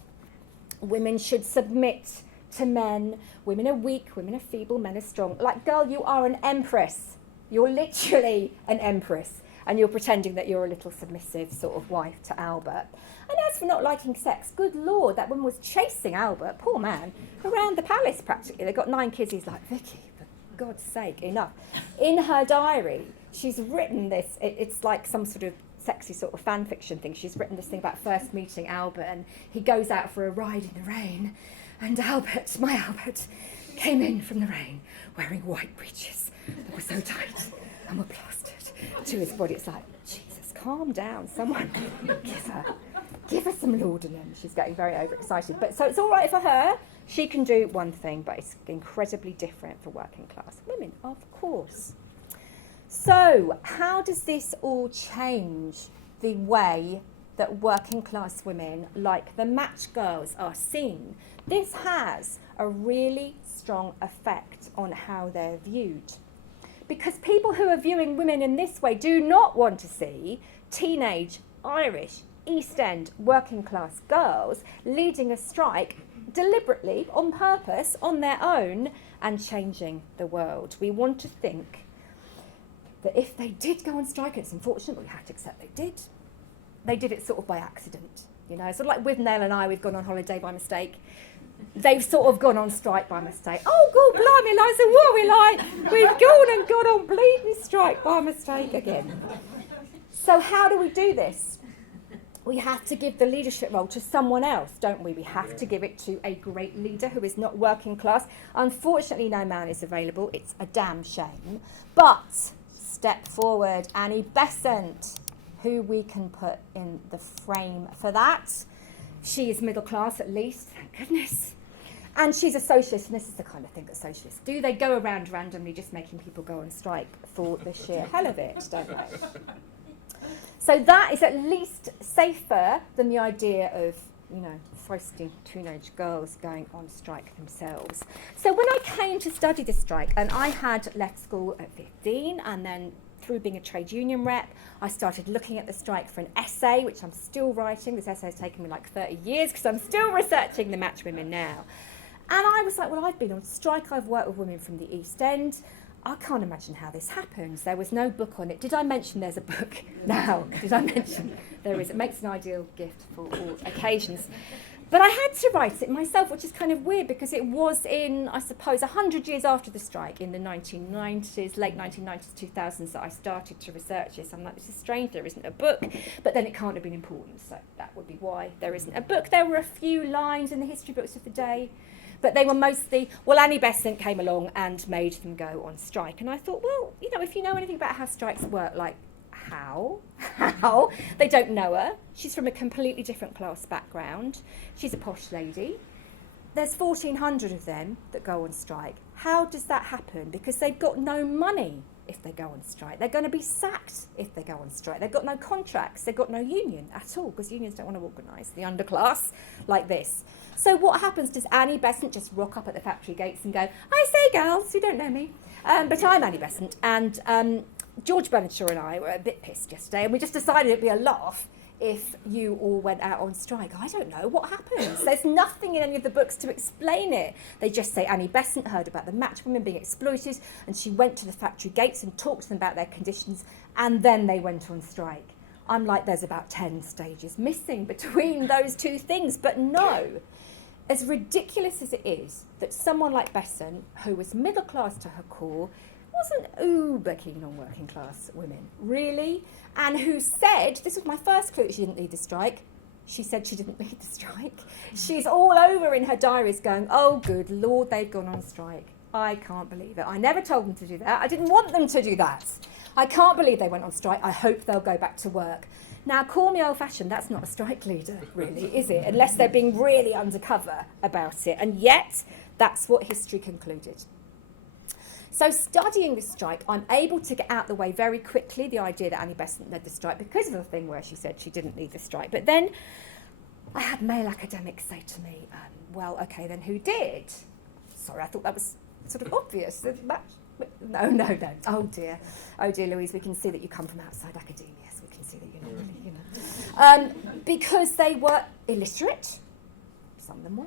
Women should submit to men. Women are weak, women are feeble, men are strong. Like, girl, you are an empress. You're literally an empress. And you're pretending that you're a little submissive sort of wife to Albert. And as for not liking sex, good Lord, that woman was chasing Albert, poor man, around the palace practically. They got 9 kids. He's like, Vicky, for God's sake, enough. In her diary, she's written this, it's like some sort of sexy sort of fan fiction thing. She's written this thing about first meeting Albert, and he goes out for a ride in the rain, and Albert, my Albert, came in from the rain wearing white breeches that were so tight and were plastered to his body. It's like, Jesus, calm down, someone give her some laudanum. She's getting very overexcited. But so it's all right for her. She can do one thing, but it's incredibly different for working class women, of course. So how does this all change the way that working class women, like the match girls, are seen? This has a really strong effect on how they're viewed. Because people who are viewing women in this way do not want to see teenage Irish East End working class girls leading a strike deliberately, on purpose, on their own, and changing the world. We want to think that if they did go on strike, it's unfortunate, but we have to accept they did it sort of by accident. You know, sort of like with Nell and I, we've gone on holiday by mistake. They've sort of gone on strike by mistake. Oh, God, blimey, Liza, what are we like? We've gone on bleeding strike by mistake again. So how do we do this? We have to give the leadership role to someone else, don't we? We have to give it to a great leader who is not working class. Unfortunately, no man is available. It's a damn shame. But step forward, Annie Besant, who we can put in the frame for that. She is middle class at least, thank goodness. And she's a socialist, and this is the kind of thing that socialists do. They go around randomly just making people go on strike for the sheer hell of it, don't they? So that is at least safer than the idea of, you know, feisty teenage girls going on strike themselves. So when I came to study the strike, and I had left school at 15, and then through being a trade union rep, I started looking at the strike for an essay, which I'm still writing. This essay has taken me like 30 years because I'm still researching the Matchwomen now. And I was like, well, I've been on strike, I've worked with women from the East End. I can't imagine how this happens. There was no book on it. Did I mention there's a book now? Did I mention there is? It makes an ideal gift for all occasions. But I had to write it myself, which is kind of weird because it was in, I suppose, 100 years after the strike, in the 1990s, late 1990s, 2000s, that I started to research this. I'm like, this is strange, there isn't a book. But then it can't have been important, so that would be why there isn't a book. There were a few lines in the history books of the day, but they were mostly, well, Annie Besant came along and made them go on strike. And I thought, well, you know, if you know anything about how strikes work, like, how? They don't know her. She's from a completely different class background. She's a posh lady. There's 1,400 of them that go on strike. How does that happen? Because they've got no money if they go on strike. They're going to be sacked if they go on strike. They've got no contracts. They've got no union at all, because unions don't want to organise the underclass like this. So what happens? Does Annie Besant just rock up at the factory gates and go, I say, girls, you don't know me, but I'm Annie Besant. And George Bernature and I were a bit pissed yesterday, and we just decided it'd be a laugh if you all went out on strike. I don't know what happens. There's nothing in any of the books to explain it. They just say Annie Besant heard about the Matchwomen being exploited, and she went to the factory gates and talked to them about their conditions, and then they went on strike. I'm like, there's about 10 stages missing between those two things. But no, as ridiculous as it is that someone like Besant, who was middle class to her core, wasn't uber keen on working class women, really, and who said, this was my first clue that she didn't lead the strike, she said she didn't lead the strike. She's all over in her diaries going, oh good Lord, they've gone on strike. I can't believe it. I never told them to do that. I didn't want them to do that. I can't believe they went on strike. I hope they'll go back to work. Now, call me old-fashioned, that's not a strike leader, really, is it? Unless they're being really undercover about it. And yet, that's what history concluded. So studying the strike, I'm able to get out the way very quickly the idea that Annie Besant led the strike because of the thing where she said she didn't lead the strike. But then I had male academics say to me, well, OK, then who did? Sorry, I thought that was sort of obvious. No. Oh, dear, Louise, we can see that you come from outside academia. Yes, we can see that you're not really, you know. Because they were illiterate. Some of them were.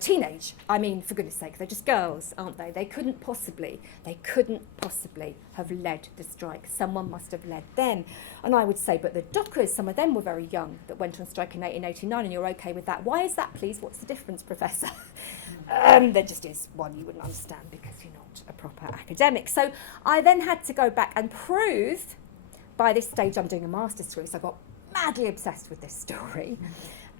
teenage. I mean, for goodness sake, they're just girls, aren't they? They couldn't possibly have led the strike. Someone must have led them. And I would say, but the dockers, some of them were very young that went on strike in 1889, and you're okay with that. Why is that, please? What's the difference, Professor? There just is one you wouldn't understand because you're not a proper academic. So I then had to go back and prove, by this stage I'm doing a master's degree, so I got madly obsessed with this story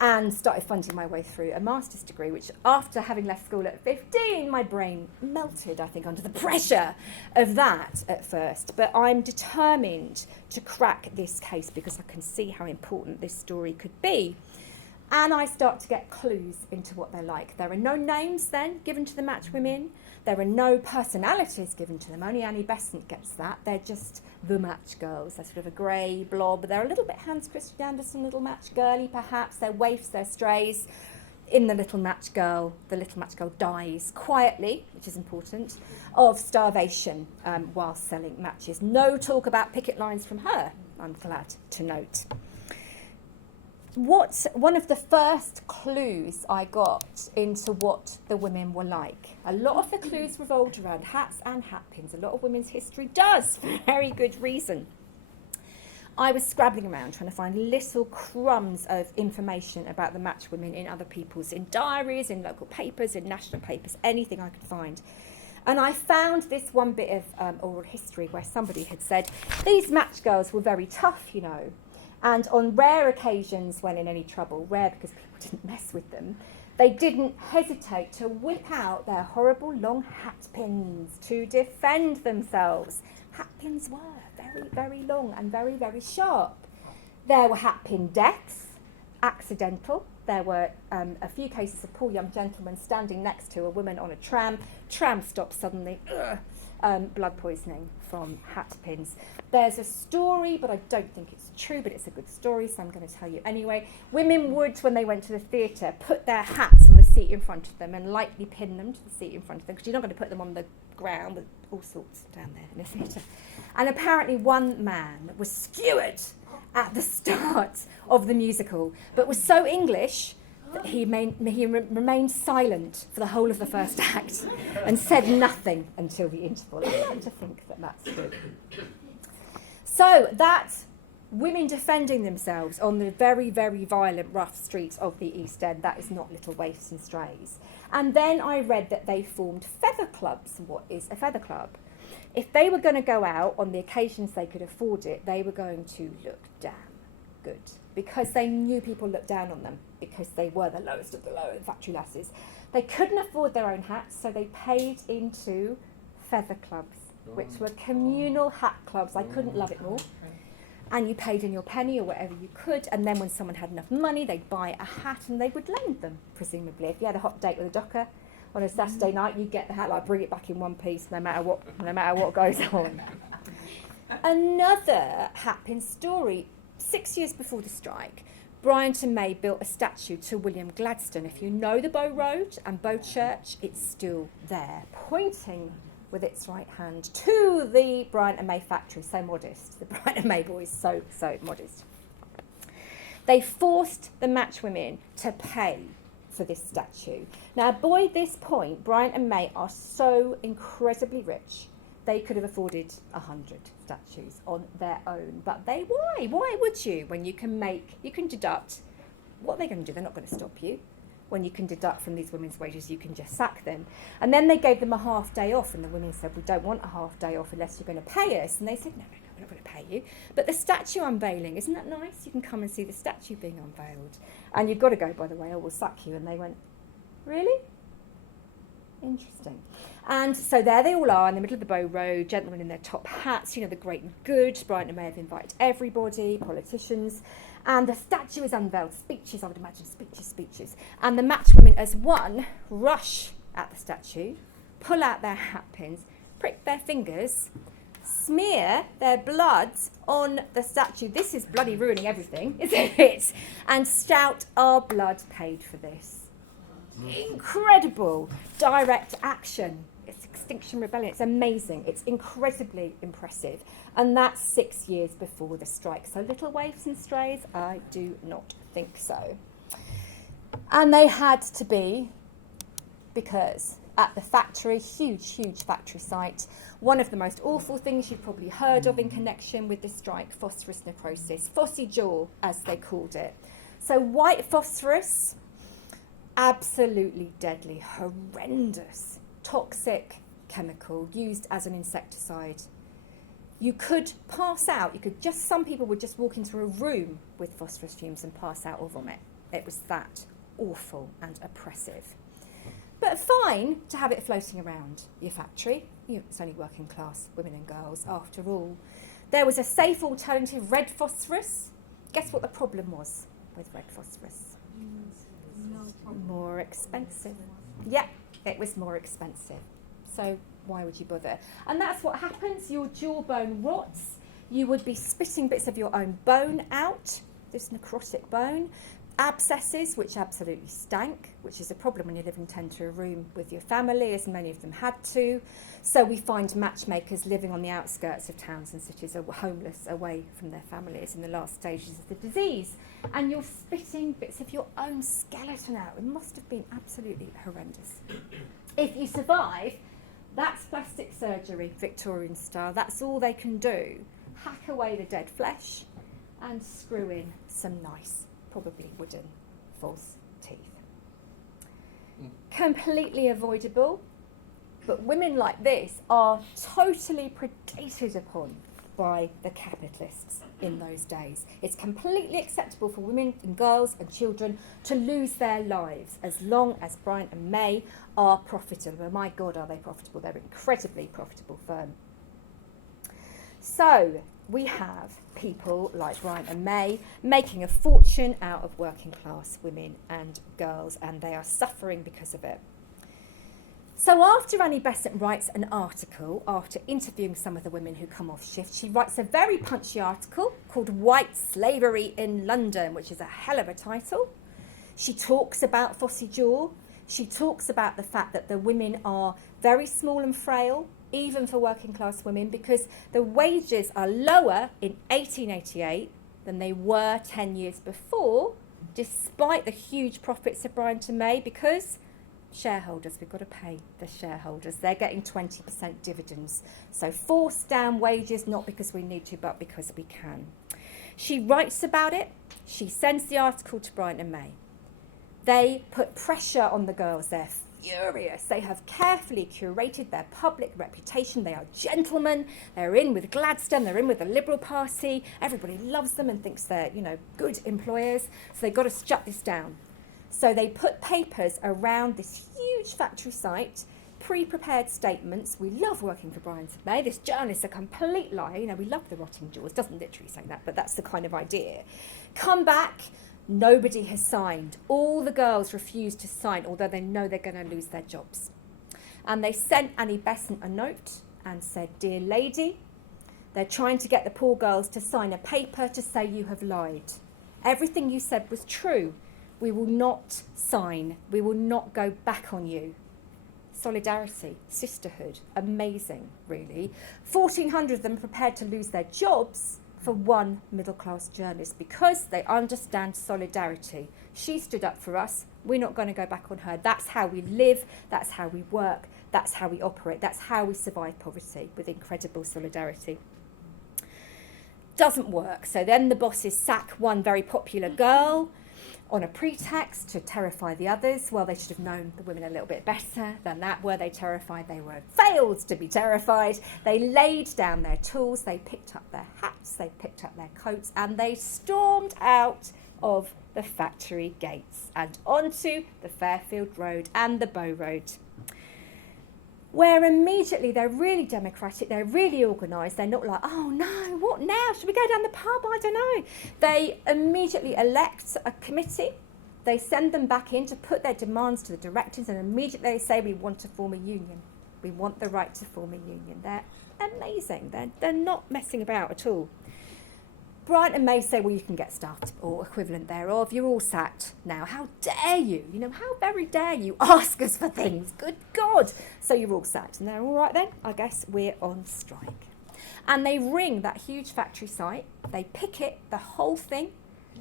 and started funding my way through a master's degree, which after having left school at 15, my brain melted, I think, under the pressure of that at first. But I'm determined to crack this case because I can see how important this story could be. And I start to get clues into what they're like. There are no names then given to the Matchwomen. There are no personalities given to them. Only Annie Besant gets that. They're just the match girls. They're sort of a grey blob. They're a little bit Hans Christian Andersen, little match girly perhaps. They're waifs, they're strays. In the little match girl dies quietly, which is important, of starvation while selling matches. No talk about picket lines from her, I'm glad to note. One of the first clues I got into what the women were like, a lot of the clues revolved around hats and hatpins. A lot of women's history does, for very good reason. I was scrabbling around trying to find little crumbs of information about the Matchwomen in other people's, in diaries, in local papers, in national papers, anything I could find. And I found this one bit of oral history where somebody had said, these match girls were very tough, you know. And on rare occasions when in any trouble, rare because people didn't mess with them, they didn't hesitate to whip out their horrible long hatpins to defend themselves. Hatpins were very, very long and very, very sharp. There were hatpin deaths, accidental. There were a few cases of poor young gentlemen standing next to a woman on a tram. Tram stopped suddenly. Blood poisoning from hatpins. There's a story, but I don't think it's true, but it's a good story, so I'm going to tell you anyway. Women would, when they went to the theatre, put their hats on the seat in front of them and lightly pin them to the seat in front of them, because you're not going to put them on the ground with all sorts down there in a theatre. And apparently one man was skewered at the start of the musical, but was so English that he remained silent for the whole of the first act and said nothing until the interval. I like to think that that's good. So that women defending themselves on the very, very violent, rough streets of the East End, that is not little waifs and strays. And then I read that they formed feather clubs. What is a feather club? If they were going to go out on the occasions they could afford it, they were going to look damn good, because they knew people looked down on them, because they were the lowest of the low, the factory lasses. They couldn't afford their own hats, so they paid into feather clubs, which were communal hat clubs. I couldn't love it more. And you paid in your penny or whatever you could, and then when someone had enough money, they'd buy a hat and they would lend them, presumably. If you had a hot date with a docker on a Saturday night, you'd get the hat, like bring it back in one piece, no matter what goes on. Another hatpin story. 6 years before the strike, Bryant and May built a statue to William Gladstone. If you know the Bow Road and Bow Church, it's still there, pointing with its right hand to the Bryant and May factory. So modest. The Bryant and May boys, so modest. They forced the Matchwomen to pay for this statue. Now, by this point, Bryant and May are so incredibly rich, they could have afforded 100 statues on their own. But why would you? When you can deduct, what are they going to do? They're not going to stop you. When you can deduct from these women's wages, you can just sack them. And then they gave them a half day off, and the women said, we don't want a half day off unless you're going to pay us. And they said, no, we're not going to pay you. But the statue unveiling, isn't that nice? You can come and see the statue being unveiled. And you've got to go, by the way, or we'll sack you. And they went, really? Interesting. And so there they all are in the middle of the Bow Road, gentlemen in their top hats, you know, the great and good. Bryant and May have invited everybody, politicians. And the statue is unveiled. Speeches, I would imagine, speeches. And the Matchwomen as one rush at the statue, pull out their hatpins, prick their fingers, smear their blood on the statue. This is bloody ruining everything, isn't it? And shout, our blood paid for this. Incredible direct action. It's Extinction Rebellion. It's amazing. It's incredibly impressive. And that's 6 years before the strike. So little waifs and strays? I do not think so. And they had to be, because at the factory, huge factory site, one of the most awful things you've probably heard of in connection with this strike, phosphorus necrosis, phossy jaw, as they called it. So white phosphorus, absolutely deadly, horrendous, toxic chemical used as an insecticide. You could pass out, some people would just walk into a room with phosphorus fumes and pass out or vomit. It was that awful and oppressive. But fine to have it floating around your factory. It's only working class women and girls, after all. There was a safe alternative, red phosphorus. Guess what the problem was with red phosphorus? More expensive. Yeah, it was more expensive. So why would you bother? And that's what happens. Your jawbone rots. You would be spitting bits of your own bone out, this necrotic bone. Abscesses, which absolutely stank, which is a problem when you're living 10 to a room with your family, as many of them had to. So we find matchmakers living on the outskirts of towns and cities, or homeless, away from their families in the last stages of the disease. And you're spitting bits of your own skeleton out. It must have been absolutely horrendous. If you survive, that's plastic surgery, Victorian style. That's all they can do. Hack away the dead flesh and screw in some nice, probably wooden, false teeth. Completely avoidable, but women like this are totally predated upon by the capitalists in those days. It's completely acceptable for women and girls and children to lose their lives as long as Bryant and May are profitable. My God, are they profitable? They're an incredibly profitable firm. So we have people like Bryant and May making a fortune out of working class women and girls, and they are suffering because of it. So after Annie Besant writes an article, after interviewing some of the women who come off shift, she writes a very punchy article called White Slavery in London, which is a hell of a title. She talks about phossy jaw. She talks about the fact that the women are very small and frail, even for working class women, because the wages are lower in 1888 than they were 10 years before, despite the huge profits of Bryant and May, because shareholders, we've got to pay the shareholders. They're getting 20% dividends. So force down wages, not because we need to, but because we can. She writes about it. She sends the article to Bryant and May. They put pressure on the girls. They're furious. They have carefully curated their public reputation. They are gentlemen. They're in with Gladstone. They're in with the Liberal Party. Everybody loves them and thinks they're, good employers. So they've got to shut this down. So they put papers around this huge factory site, pre-prepared statements. We love working for Bryant and May. This journalist's a complete lie. We love the rotting jaws. Doesn't literally say that, but that's the kind of idea. Come back. Nobody has signed. All the girls refuse to sign, although they know they're going to lose their jobs. And they sent Annie Besant a note and said, "Dear lady, they're trying to get the poor girls to sign a paper to say you have lied. Everything you said was true. We will not sign. We will not go back on you." Solidarity, sisterhood, amazing, really. 1,400 of them prepared to lose their jobs for one middle-class journalist because they understand solidarity. She stood up for us. We're not going to go back on her. That's how we live. That's how we work. That's how we operate. That's how we survive poverty, with incredible solidarity. Doesn't work. So then the bosses sack one very popular girl on a pretext to terrify the others. Well, they should have known the women a little bit better than that. Were they terrified? They were failed to be terrified. They laid down their tools, they picked up their hats, they picked up their coats, and they stormed out of the factory gates and onto the Fairfield Road and the Bow Road, where immediately they're really democratic, they're really organised, they're not like, oh no, what now? Should we go down the pub? I don't know. They immediately elect a committee, they send them back in to put their demands to the directors, and immediately they say, we want to form a union. We want the right to form a union. They're amazing. They're not messing about at all. Bryant and May say, well, you can get staffed or equivalent thereof. You're all sacked now. How dare you? How very dare you ask us for things? Good God. So you're all sacked. And they're all right then. I guess we're on strike. And they ring that huge factory site. They picket the whole thing.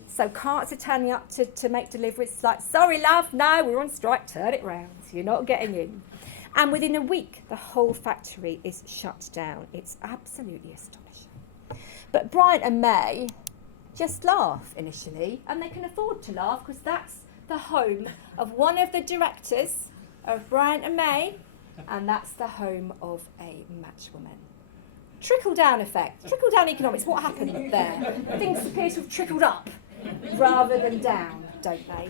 So carts are turning up to make deliveries. It's like, sorry, love, no, we're on strike, turn it round. You're not getting in. And within a week, the whole factory is shut down. It's absolutely astonishing. But Bryant and May just laugh initially, and they can afford to laugh because that's the home of one of the directors of Bryant and May, and that's the home of a Matchwoman. Trickle-down effect, trickle-down economics, what happened there? Things appear to have trickled up rather than down, don't they?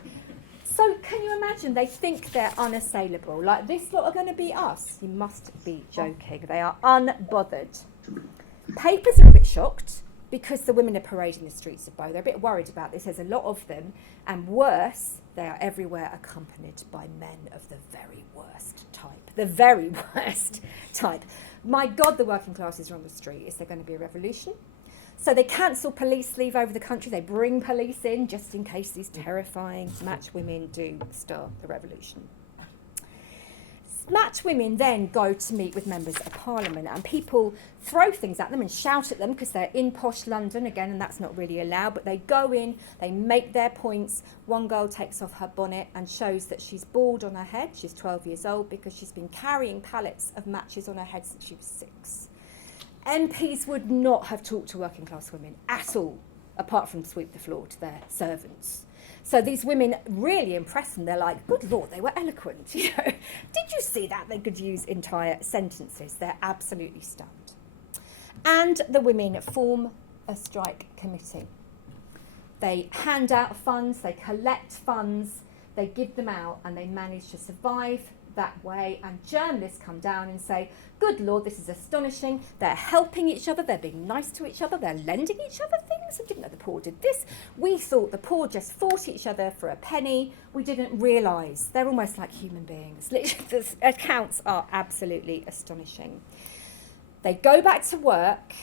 So can you imagine, they think they're unassailable, like this lot are going to be us. You must be joking. They are unbothered. Papers are a bit shocked because the women are parading the streets of Bow. They're a bit worried about this. There's a lot of them. And worse, they are everywhere accompanied by men of the very worst type. The very worst type. My God, the working classes are on the street. Is there going to be a revolution? So they cancel police leave over the country. They bring police in just in case these terrifying Matchwomen do start the revolution. Matchwomen then go to meet with members of Parliament, and people throw things at them and shout at them because they're in posh London again, and that's not really allowed. But they go in, they make their points. One girl takes off her bonnet and shows that she's bald on her head. She's 12 years old because she's been carrying pallets of matches on her head since she was 6. MPs would not have talked to working class women at all, apart from sweep the floor to their servants. So these women really impress them. They're like, good Lord, they were eloquent. You know, did you see that? They could use entire sentences. They're absolutely stunned. And the women form a strike committee. They hand out funds, they collect funds, they give them out, and they manage to survive that way. And journalists come down and say, good Lord, this is astonishing. They're helping each other, they're being nice to each other, they're lending each other things. We didn't know the poor did this. We thought the poor just fought each other for a penny. We didn't realise. They're almost like human beings. Literally, the accounts are absolutely astonishing. They go back to work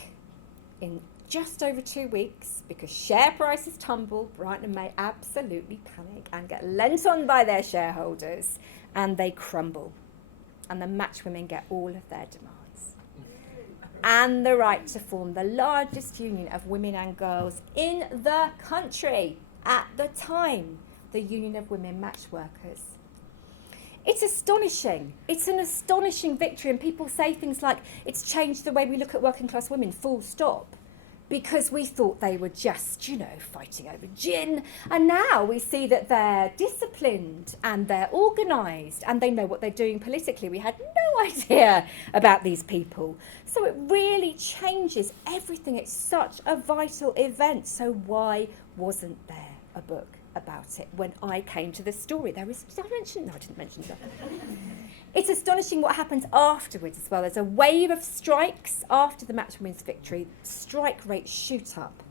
in just over 2 weeks because share prices tumble. Bryant and May absolutely panic and get lent on by their shareholders, and they crumble. And the Matchwomen get all of their demands. And the right to form the largest union of women and girls in the country at the time, the Union of Women Matchworkers. It's astonishing. It's an astonishing victory, and people say things like, it's changed the way we look at working class women, full stop. Because we thought they were just, you know, fighting over gin. And now we see that they're disciplined and they're organised and they know what they're doing politically. We had no idea about these people. So it really changes everything. It's such a vital event. So why wasn't there a book about it when I came to the story? Did I mention? No, I didn't mention that. It's astonishing what happens afterwards as well. There's a wave of strikes after the Matchwomen's victory. Strike rates shoot up.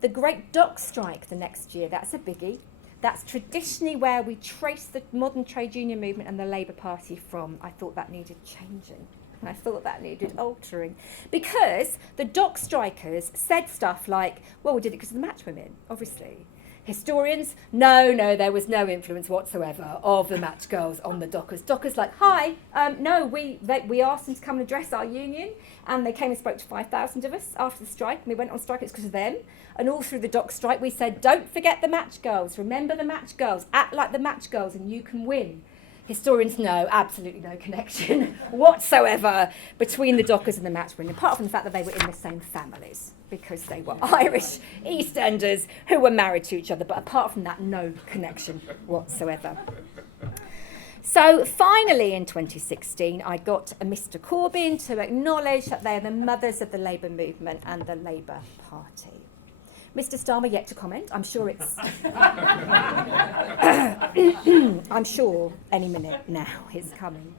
The Great Dock Strike the next year, that's a biggie. That's traditionally where we trace the modern trade union movement and the Labour Party from. I thought that needed changing. I thought that needed altering. Because the dock strikers said stuff like, well, we did it because of the Matchwomen, obviously. Historians, no, there was no influence whatsoever of the match girls on the dockers. Dockers like, hi, no, we asked them to come and address our union, and they came and spoke to 5,000 of us after the strike, and we went on strike, it's because of them. And all through the dock strike, we said, don't forget the match girls, remember the match girls, act like the match girls, and you can win. Historians know absolutely no connection whatsoever between the dockers and the Matchwomen, apart from the fact that they were in the same families, because they were Irish EastEnders who were married to each other. But apart from that, no connection whatsoever. So finally in 2016, I got a Mr Corbyn to acknowledge that they are the mothers of the Labour movement and the Labour Party. Mr Starmer yet to comment. I'm sure it's... I'm sure any minute now is coming.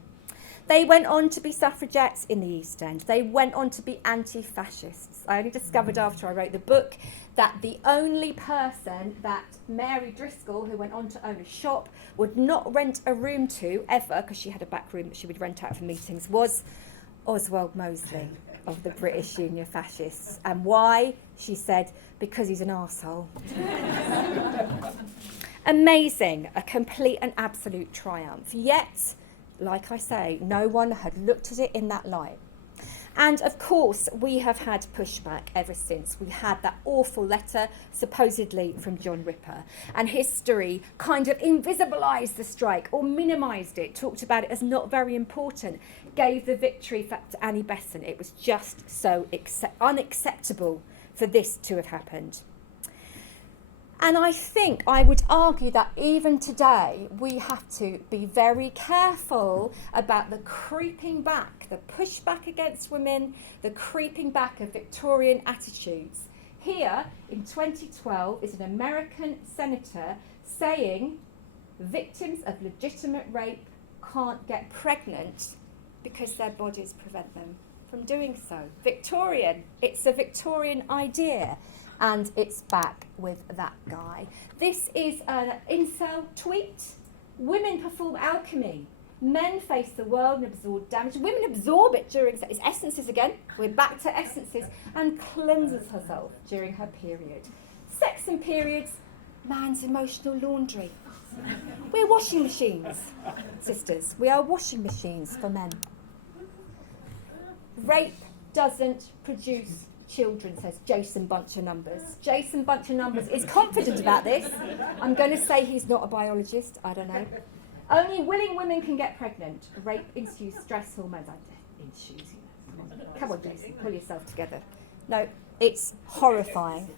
They went on to be suffragettes in the East End. They went on to be anti-fascists. I only discovered after I wrote the book that the only person that Mary Driscoll, who went on to own a shop, would not rent a room to ever, because she had a back room that she would rent out for meetings, was Oswald Mosley of the British Union Fascists. And why? She said, because he's an arsehole. Amazing, a complete and absolute triumph. Yet, like I say, no one had looked at it in that light. And of course, we have had pushback ever since. We had that awful letter, supposedly from John Ripper. And history kind of invisibilised the strike or minimised it, talked about it as not very important, gave the victory to Annie Besant. It was just so unacceptable for this to have happened. And I think I would argue that even today we have to be very careful about the creeping back, the pushback against women, the creeping back of Victorian attitudes. Here in 2012 is an American senator saying victims of legitimate rape can't get pregnant because their bodies prevent them from doing so. Victorian, it's a Victorian idea. And it's back with that guy. This is an incel tweet. Women perform alchemy. Men face the world and absorb damage. Women absorb it during sex. It's essences again. We're back to essences. And cleanses herself during her period. Sex and periods, man's emotional laundry. We're washing machines, sisters. We are washing machines for men. Rape doesn't produce children, says Jason Bunch of Numbers. Jason Bunch of Numbers is confident about this. I'm going to say he's not a biologist. I don't know. Only willing women can get pregnant. Rape ensues stress hormones. Come on, Jason, pull yourself together. No, it's horrifying.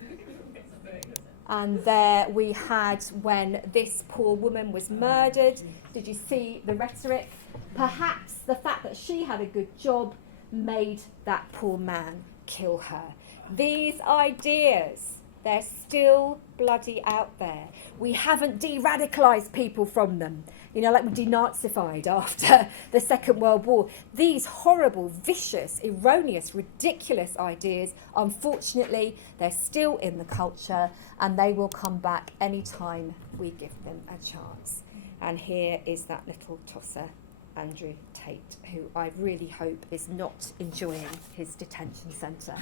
And there we had when this poor woman was murdered. Did you see the rhetoric? Perhaps the fact that she had a good job made that poor man kill her. These ideas, they're still bloody out there. We haven't de-radicalised people from them. You know, like we denazified after the Second World War. These horrible, vicious, erroneous, ridiculous ideas, unfortunately, they're still in the culture and they will come back any time we give them a chance. And here is that little tosser, Andrew Tate, who I really hope is not enjoying his detention centre.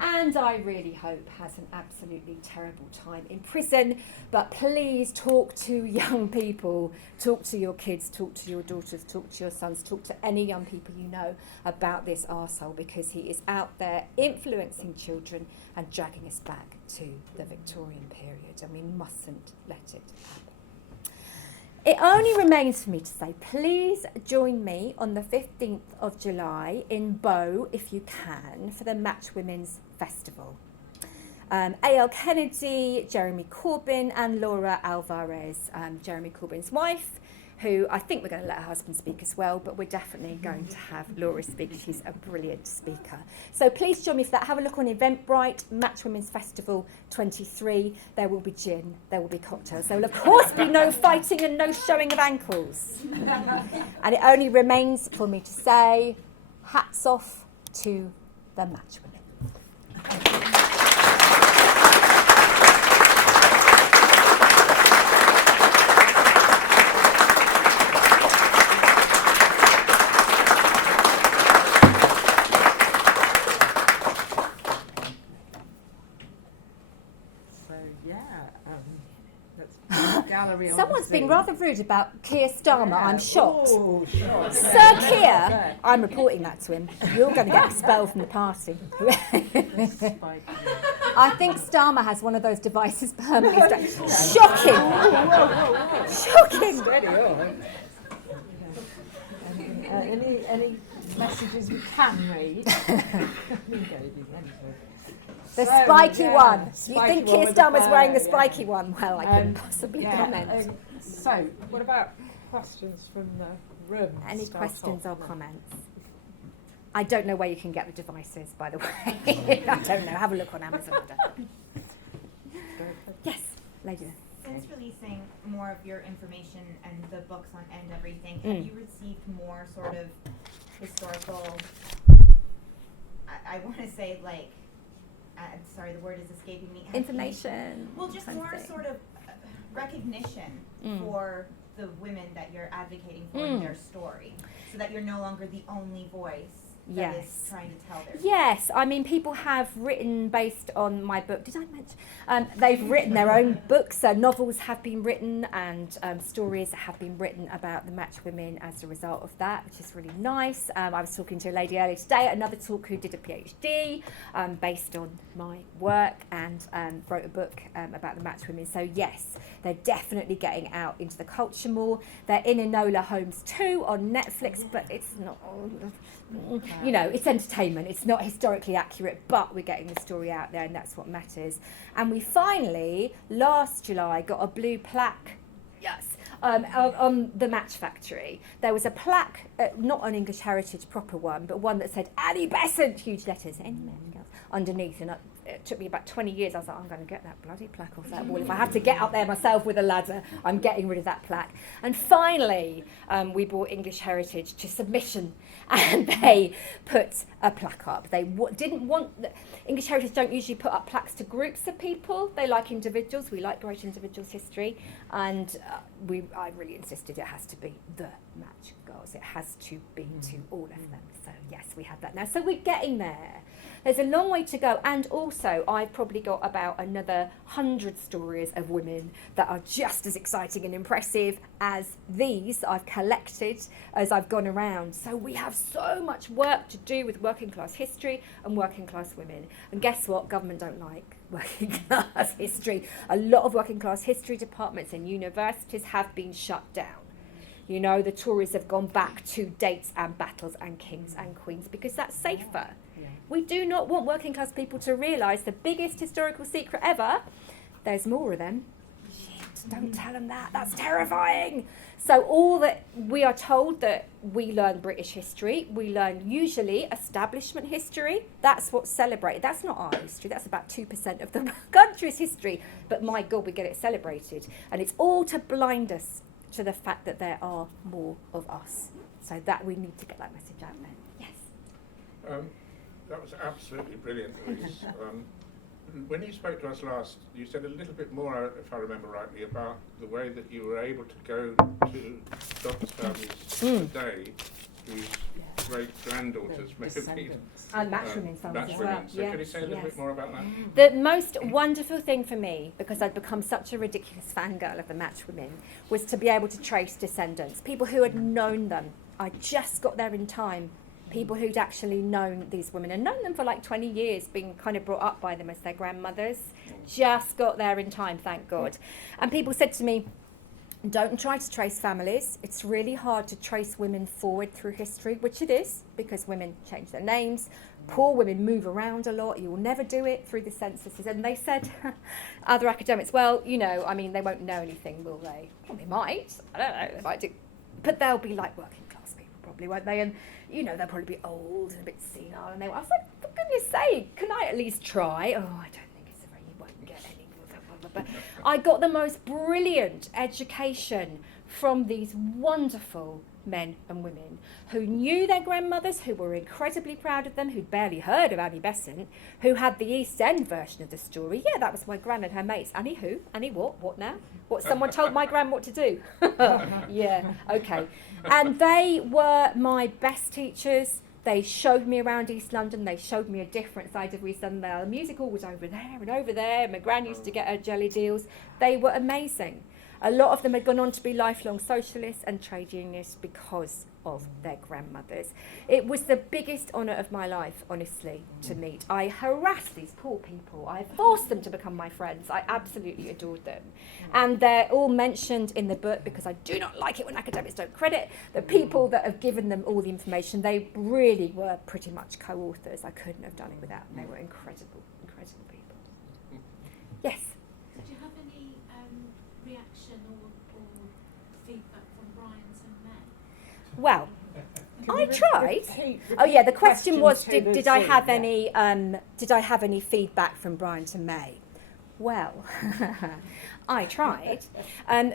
And I really hope has an absolutely terrible time in prison. But please talk to young people, talk to your kids, talk to your daughters, talk to your sons, talk to any young people you know about this arsehole, because he is out there influencing children and dragging us back to the Victorian period, and we mustn't let it happen. It only remains for me to say, please join me on the 15th of July in Bow, if you can, for the Matchwomen's Festival. A.L. Kennedy, Jeremy Corbyn and Laura Alvarez, Jeremy Corbyn's wife, who I think we're going to let her husband speak as well, but we're definitely going to have Laura speak. She's a brilliant speaker. So please join me for that. Have a look on Eventbrite, Matchwomen's Festival 23. There will be gin, there will be cocktails. There will, of course, be no fighting and no showing of ankles. And it only remains for me to say, hats off to the Matchwomen. Someone's been rather rude about Keir Starmer, I'm shocked. Oh, sure. Sir Keir, I'm reporting that to him. You're going to get expelled from the party. I think Starmer has one of those devices permanently. Shocking! Shocking! Any messages we can read? The spiky one. Spiky You think one Keir with the Starmer's wearing the fur, spiky one? Well, I couldn't possibly comment. So, what about questions from the room? Any Start questions or off. comments? I don't know where you can get the devices, by the way. I don't know. Have a look on Amazon. Yes, lady. Since releasing more of your information and the books on and everything, have you received more sort of historical, I want to say like, sorry, the word is escaping me. Information. Well, just more sort of recognition for the women that you're advocating for in their story, so that you're no longer the only voice that Yes. is trying to tell their Yes, I mean, people have written based on my book. Did I mention? They've written their own books. Novels have been written, and stories have been written about the Matchwomen as a result of that, which is really nice. I was talking to a lady earlier today at another talk who did a PhD based on my work and wrote a book about the Matchwomen. So yes, they're definitely getting out into the culture more. They're in Enola Holmes too on Netflix, but it's not, you know, it's entertainment. It's not historically accurate, but we're getting the story out there, and that's what matters. And we finally, last July, got a blue plaque. Yes. On the Match Factory. There was a plaque, not an English Heritage proper one, but one that said Annie Besant, huge letters, underneath. And it took me about 20 years. I was like, I'm going to get that bloody plaque off that wall. If I have to get up there myself with a ladder, I'm getting rid of that plaque. And finally, we brought English Heritage to submission, and they put a plaque up. They didn't want... English Heritage don't usually put up plaques to groups of people. They like individuals. We like great individuals' history. And I really insisted it has to be the Match Girls. It has to be to all of them. So yes, we have that now. So we're getting there. There's a long way to go, and also I've probably got about another 100 stories of women that are just as exciting and impressive as these I've collected as I've gone around. So we have so much work to do with working class history and working class women. And guess what? Government don't like working class history. A lot of working class history departments and universities have been shut down. You know, the Tories have gone back to dates and battles and kings and queens because that's safer. We do not want working class people to realise the biggest historical secret ever. There's more of them. Shit, don't tell them that. That's terrifying. So all that we are told that we learn British history, we learn usually establishment history. That's what's celebrated. That's not our history. That's about 2% of the country's history. But my God, we get it celebrated. And it's all to blind us to the fact that there are more of us. So that we need to get that message out there. Yes. That was absolutely brilliant, Louise. When you spoke to us last, you said a little bit more, if I remember rightly, about the way that you were able to go to doctors' families today, whose great-granddaughters may have been And Matchwomen families as well. Matchwomen. So could you say a little bit more about that? The most wonderful thing for me, because I'd become such a ridiculous fangirl of the Matchwomen, was to be able to trace descendants, people who had known them. I just got there in time. People who'd actually known these women and known them for like 20 years, being kind of brought up by them as their grandmothers. Just got there in time, thank God. And people said to me, don't try to trace families. It's really hard to trace women forward through history, which it is, because women change their names. Poor women move around a lot. You will never do it through the censuses. And they said, other academics, well, you know, I mean, they won't know anything, will they? Well, they might. I don't know. They might do. But they'll be like working class people, probably, won't they? And you know, they'll probably be old and a bit senile. And I was like, for goodness sake, can I at least try? Oh, I don't think it's the way you won't get any. But I got the most brilliant education from these wonderful men and women who knew their grandmothers, who were incredibly proud of them, who'd barely heard of Annie Besant, who had the East End version of the story. Yeah, that was my gran and her mates. Annie who? Annie what? What now? What, someone told my gran what to do? Yeah, okay. And they were my best teachers. They showed me around East London. They showed me a different side of East London. The music hall was over there and over there. My gran used to get her jelly deals. They were amazing. A lot of them had gone on to be lifelong socialists and trade unionists because of their grandmothers. It was the biggest honour of my life, honestly, to meet. I harassed these poor people. I forced them to become my friends. I absolutely adored them. And they're all mentioned in the book because I do not like it when academics don't credit the people that have given them all the information. They really were pretty much co-authors. I couldn't have done it without them. They were incredible, incredible people. Yes? Did you have any reaction or feedback from Bryant and May? Well, I tried. Oh yeah, the question was, did I have any feedback from Bryant and May? Well, I tried.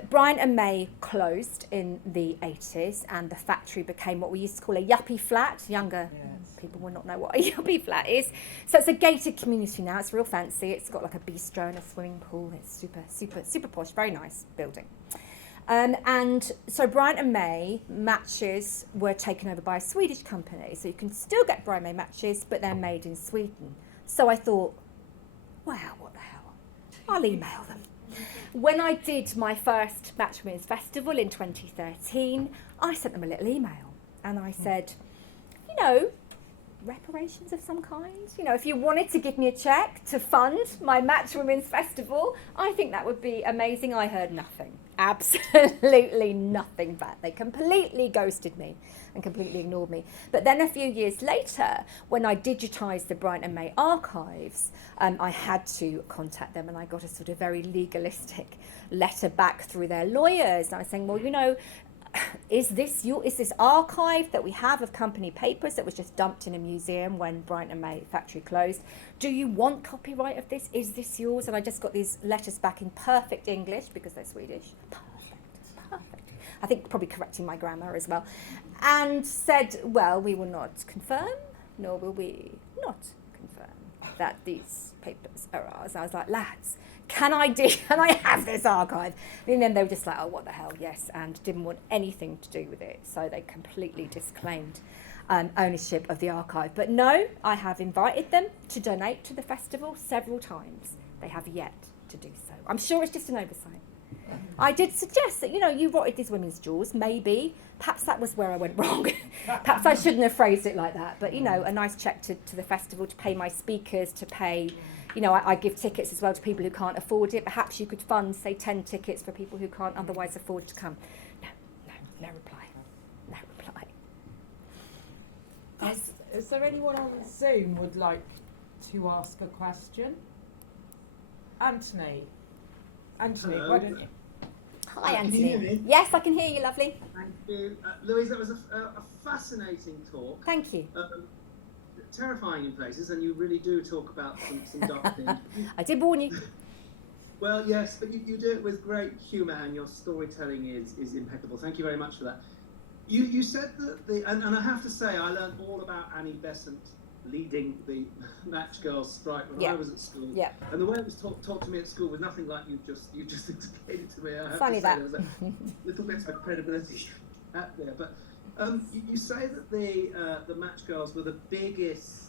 Bryant and May closed in the 80s, and the factory became what we used to call a yuppie flat. Younger people will not know what a yuppie flat is. So it's a gated community now. It's real fancy. It's got like a bistro and a swimming pool. It's super, super, super posh. Very nice building. And so Bryant and May matches were taken over by a Swedish company. So you can still get Bryant and May matches, but they're made in Sweden. So I thought, wow, what the hell? I'll email them. When I did my first Matchwomen's Festival in 2013, I sent them a little email. And I said, you know, reparations of some kind. You know, if you wanted to give me a cheque to fund my Matchwomen's Festival, I think that would be amazing. I heard nothing. Absolutely nothing back. They completely ghosted me and completely ignored me. But then a few years later, when I digitised the Bryant and May archives, I had to contact them, and I got a sort of very legalistic letter back through their lawyers. And I was saying, well, you know, is this archive that we have of company papers that was just dumped in a museum when Bryant and May factory closed? Do you want copyright of this? Is this yours? And I just got these letters back in perfect English because they're Swedish. Perfect. I think probably correcting my grammar as well. And said, well, we will not confirm, nor will we not confirm that these papers are ours. And I was like, lads, can I have this archive? And then they were just like, oh, what the hell, yes, and didn't want anything to do with it. So they completely disclaimed ownership of the archive. But no, I have invited them to donate to the festival several times. They have yet to do so. I'm sure it's just an oversight. I did suggest that, you know, you rotted these women's jewels, maybe. Perhaps that was where I went wrong. Perhaps I shouldn't have phrased it like that. But, you know, a nice cheque to the festival to pay my speakers, to pay... You know, I give tickets as well to people who can't afford it. Perhaps you could fund, say, 10 tickets for people who can't otherwise afford to come. No reply. No reply. Yes. Is there anyone on Zoom would like to ask a question? Anthony, Hello. why don't you? Hi, Can Anthony. you hear me? Yes, I can hear you, lovely. Thank you. Louise, that was a fascinating talk. Thank you. Terrifying in places, and you really do talk about some dark things. I did warn you. Well, yes, but you do it with great humour, and your storytelling is impeccable. Thank you very much for that. You said that and I have to say, I learned all about Annie Besant leading the Match Girls strike when I was at school. Yeah. And the way it was taught to me at school was nothing like you just explained it to me. I have Funny to say, that. there was a little bit of credibility out there, but. You say that the Match Girls were the biggest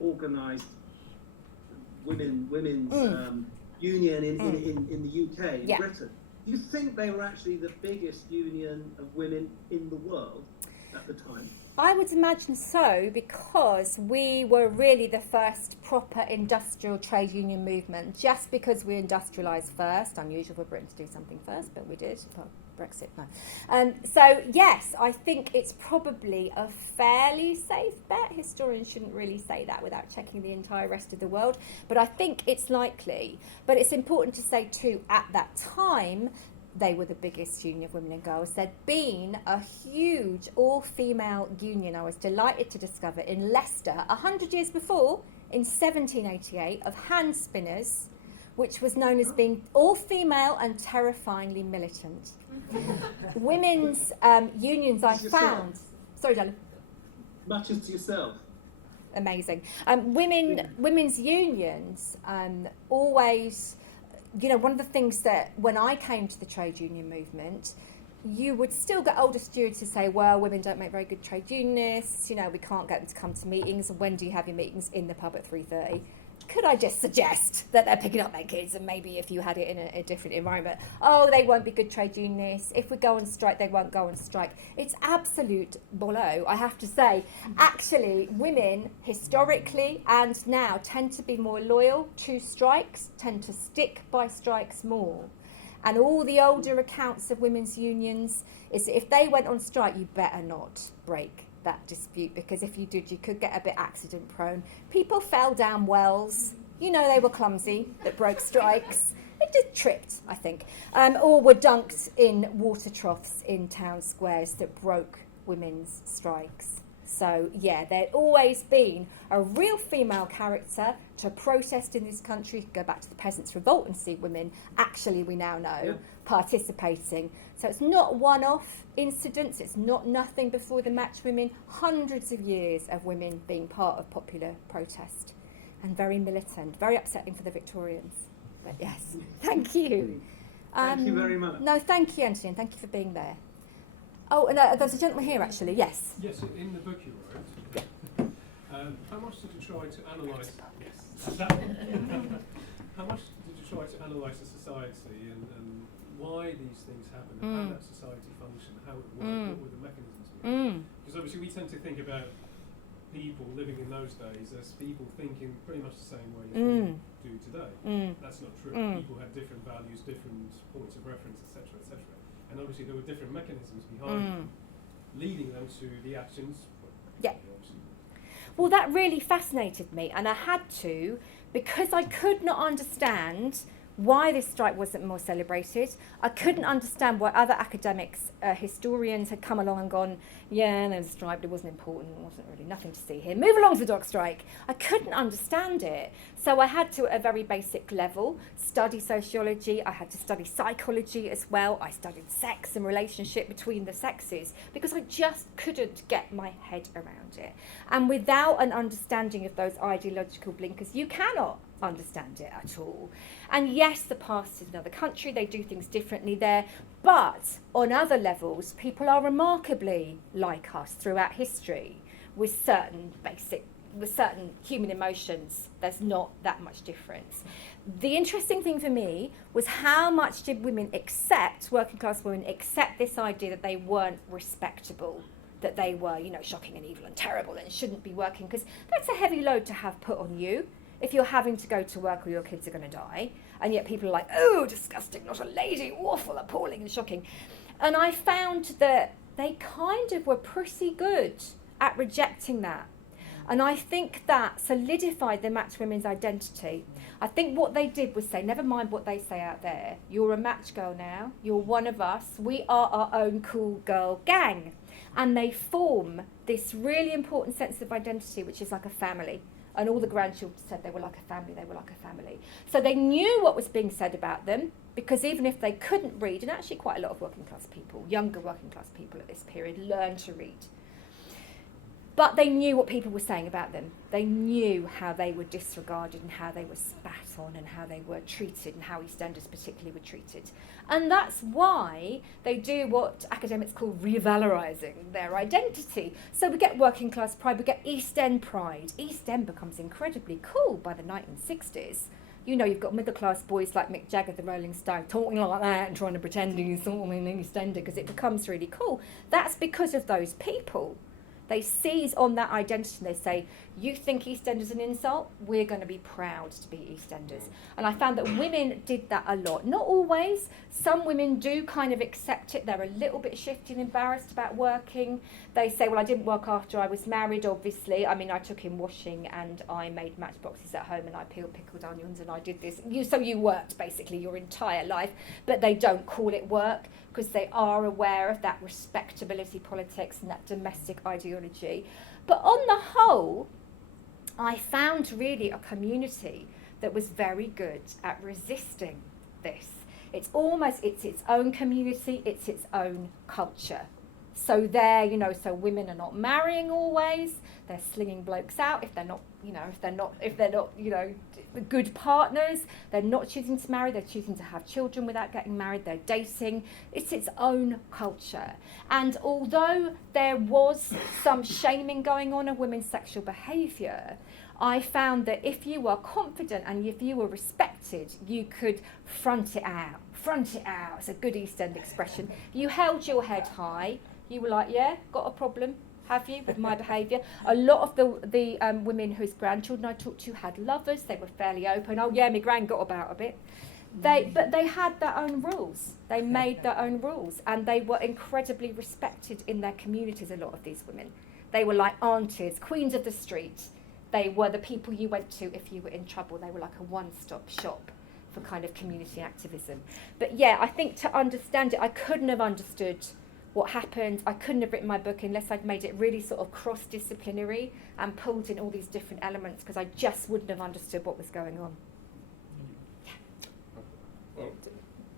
organised women's union in the UK, in Britain. Do you think they were actually the biggest union of women in the world at the time? I would imagine so, because we were really the first proper industrial trade union movement, just because we industrialised first. Unusual for Britain to do something first, but we did. Well, Brexit, no. So, yes, I think it's probably a fairly safe bet. Historians shouldn't really say that without checking the entire rest of the world. But I think it's likely. But it's important to say, too, at that time, they were the biggest union of women and girls. There'd been a huge all-female union, I was delighted to discover, in Leicester 100 years before, in 1788, of hand spinners, which was known as being all-female and terrifyingly militant. Women's unions I found... Sorry, darling. Much as to yourself. Amazing. Women's unions always... You know, one of the things that when I came to the trade union movement, you would still get older stewards to say, well, women don't make very good trade unionists, you know, we can't get them to come to meetings. When do you have your meetings? In the pub at 3:30. Could I just suggest that they're picking up their kids, and maybe if you had it in a different environment, oh, they won't be good trade unionists. If we go on strike, they won't go on strike. It's absolute bollow, I have to say. Actually, women historically and now tend to be more loyal to strikes, tend to stick by strikes more. And all the older accounts of women's unions is that if they went on strike, you better not break that dispute, because if you did, you could get a bit accident prone. People fell down wells, you know, they were clumsy that broke strikes. They just tripped, I think, or were dunked in water troughs in town squares that broke women's strikes. So yeah, there'd always been a real female character to protest in this country. You could go back to the Peasants' Revolt and see women, actually we now know, participating. So it's not one-off incidents, it's not nothing before the Matchwomen, hundreds of years of women being part of popular protest, and very militant, very upsetting for the Victorians. But yes, thank you. Thank you very much. No, thank you, Anthony, and thank you for being there. Oh, and there's a gentleman here, actually, yes. Yes, in the book you wrote, how much did you try to analyse? Yes, how much did you try to analyse the society and why these things happen, and how that society functions, how it worked, what were the mechanisms? Because obviously we tend to think about people living in those days as people thinking pretty much the same way as we do today. That's not true. People had different values, different points of reference, etc., etc. And obviously there were different mechanisms behind them, leading them to the actions. Yeah. Well, that really fascinated me, and I had to, because I could not understand why this strike wasn't more celebrated. I couldn't understand why other academics, historians had come along and gone, yeah, there was a strike, but it wasn't important, there wasn't really nothing to see here. Move along to the dock strike. I couldn't understand it. So I had to, at a very basic level, study sociology. I had to study psychology as well. I studied sex and relationship between the sexes because I just couldn't get my head around it. And without an understanding of those ideological blinkers, you cannot understand it at all. And yes, the past is another country, they do things differently there, but on other levels, people are remarkably like us throughout history with certain human emotions. There's not that much difference. The interesting thing for me was how much did women accept, working class women, accept this idea that they weren't respectable, that they were, shocking and evil and terrible and shouldn't be working, because that's a heavy load to have put on you. If you're having to go to work or your kids are going to die, and yet people are like, oh, disgusting, not a lady, awful, appalling and shocking. And I found that they kind of were pretty good at rejecting that. And I think that solidified the Matchwomen's identity. I think what they did was say, never mind what they say out there, you're a match girl now, you're one of us, we are our own cool girl gang. And they form this really important sense of identity, which is like a family. And all the grandchildren said they were like a family, they were like a family. So they knew what was being said about them, because even if they couldn't read, and actually quite a lot of working class people, younger working class people at this period, learned to read. But they knew what people were saying about them. They knew how they were disregarded and how they were spat on and how they were treated and how EastEnders particularly were treated. And that's why they do what academics call revalorising their identity. So we get working class pride, we get East End pride. East End becomes incredibly cool by the 1960s. You've got middle class boys like Mick Jagger, the Rolling Stone, talking like that and trying to pretend he's sort of an East Ender because it becomes really cool. That's because of those people. They seize on that identity and they say, you think EastEnders an insult? We're going to be proud to be EastEnders. And I found that women did that a lot. Not always. Some women do kind of accept it. They're a little bit shifty and embarrassed about working. They say, well, I didn't work after I was married, obviously. I mean, I took in washing and I made matchboxes at home and I peeled pickled onions and I did this. So you worked basically your entire life, but they don't call it work because they are aware of that respectability politics and that domestic ideology. But on the whole, I found really a community that was very good at resisting this. It's its own community, it's its own culture. So so women are not marrying always, they're slinging blokes out if they're not good partners, they're not choosing to marry, they're choosing to have children without getting married, they're dating. It's its own culture. And although there was some shaming going on of women's sexual behaviour, I found that if you were confident and if you were respected, you could front it out. Front it out, it's a good East End expression. You held your head high, you were like, yeah, got a problem, have you, with my behaviour? A lot of the women whose grandchildren I talked to had lovers, they were fairly open. Oh yeah, my gran got about a bit. But they had their own rules. They made their own rules and they were incredibly respected in their communities, a lot of these women. They were like aunties, queens of the street. They were the people you went to if you were in trouble. They were like a one-stop shop for kind of community activism. But yeah, I think to understand it, I couldn't have understood what happened. I couldn't have written my book unless I'd made it really sort of cross-disciplinary and pulled in all these different elements because I just wouldn't have understood what was going on. Well,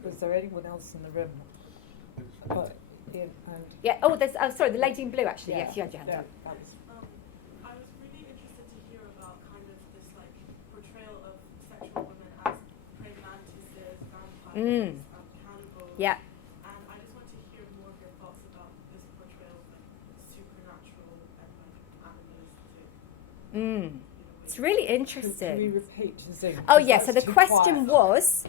Was there anyone else in the room? Ian and Yeah, oh, there's, sorry, the lady in blue actually. Yes, you had your hand up. that was- I was really interested to hear about kind of this portrayal of sexual women as praying mantises, vampires, cannibals. Yeah. And I just want to hear more of your thoughts about this portrayal of like supernatural and like animalistic. It's really Can we interesting. repeat Zoom? Oh, Because yeah, so that's the too question quiet. was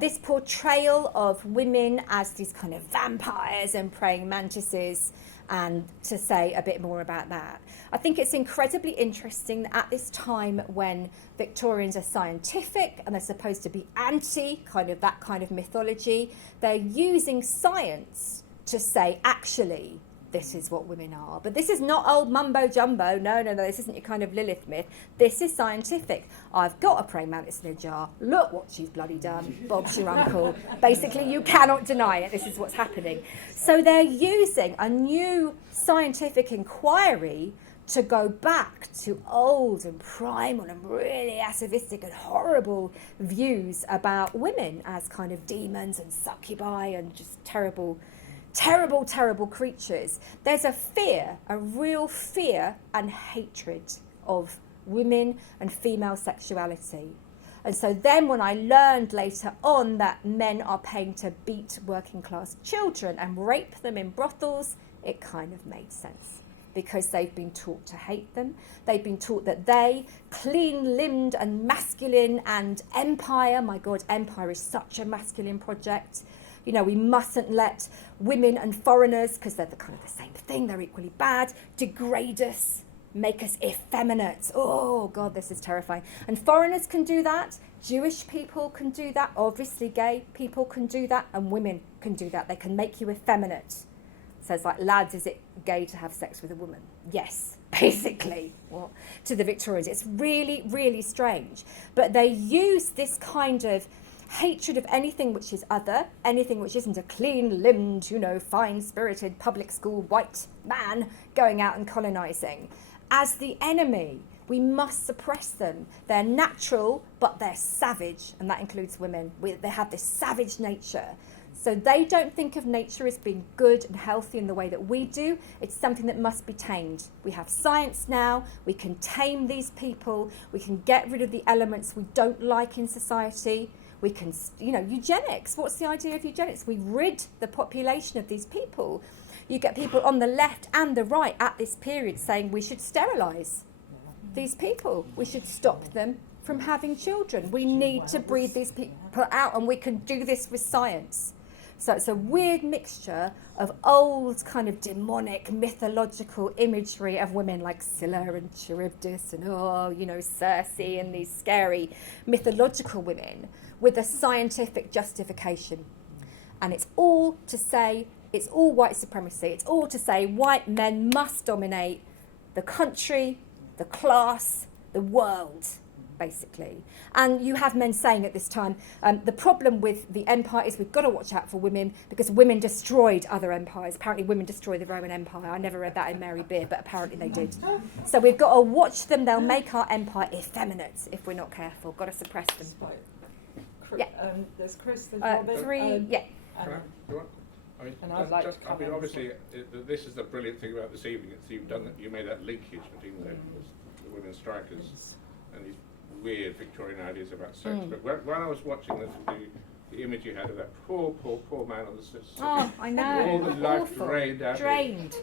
this portrayal of women as these kind of vampires and praying mantises, and to say a bit more about that. I think it's incredibly interesting that at this time when Victorians are scientific and they're supposed to be anti kind of that kind of mythology, they're using science to say, actually, this is what women are. But this is not old mumbo jumbo. No, this isn't your kind of Lilith myth. This is scientific. I've got a praying mantis in a jar. Look what she's bloody done. Bob's your uncle. Basically, you cannot deny it. This is what's happening. So they're using a new scientific inquiry to go back to old and primal and really atavistic and horrible views about women as kind of demons and succubi and just terrible creatures. There's a fear, a real fear and hatred of women and female sexuality. And so then when I learned later on that men are paying to beat working class children and rape them in brothels, it kind of made sense. Because they've been taught to hate them. They've been taught that they, clean-limbed and masculine and empire, my God, empire is such a masculine project. You know, we mustn't let women and foreigners, because they're the kind of the same thing, they're equally bad, degrade us, make us effeminate. Oh, God, this is terrifying. And foreigners can do that. Jewish people can do that. Obviously, gay people can do that. And women can do that. They can make you effeminate. So it's like, lads, is it gay to have sex with a woman? Yes, basically. Well, to the Victorians, it's really, really strange. But they use this kind of hatred of anything which is other, anything which isn't a clean-limbed, you know, fine-spirited public school white man going out and colonising, as the enemy. We must suppress them. They're natural, but they're savage, and that includes women. They have this savage nature. So they don't think of nature as being good and healthy in the way that we do. It's something that must be tamed. We have science now. We can tame these people. We can get rid of the elements we don't like in society. We can, you know, eugenics. What's the idea of eugenics? We rid the population of these people. You get people on the left and the right at this period saying we should sterilise these people. We should stop them from having children. We need to breed these people out, and we can do this with science. So it's a weird mixture of old kind of demonic mythological imagery of women like Scylla and Charybdis and, Circe and these scary mythological women with a scientific justification. And it's all to say, it's all white supremacy. It's all to say white men must dominate the country, the class, the world, basically. And you have men saying at this time, the problem with the empire is we've got to watch out for women because women destroyed other empires. Apparently women destroyed the Roman Empire. I never read that in Mary Beard, but apparently they did. So we've got to watch them. They'll make our empire effeminate if we're not careful. Got to suppress them. Yeah. There's Chris, there's Robert. Yeah. And I'd like to come in. Obviously, this is the brilliant thing about this evening. It's you made that linkage between the women strikers and these weird Victorian ideas about sex. But when I was watching the image you had of that poor man on the street, oh, I know, all the life awful. drained out. Drained.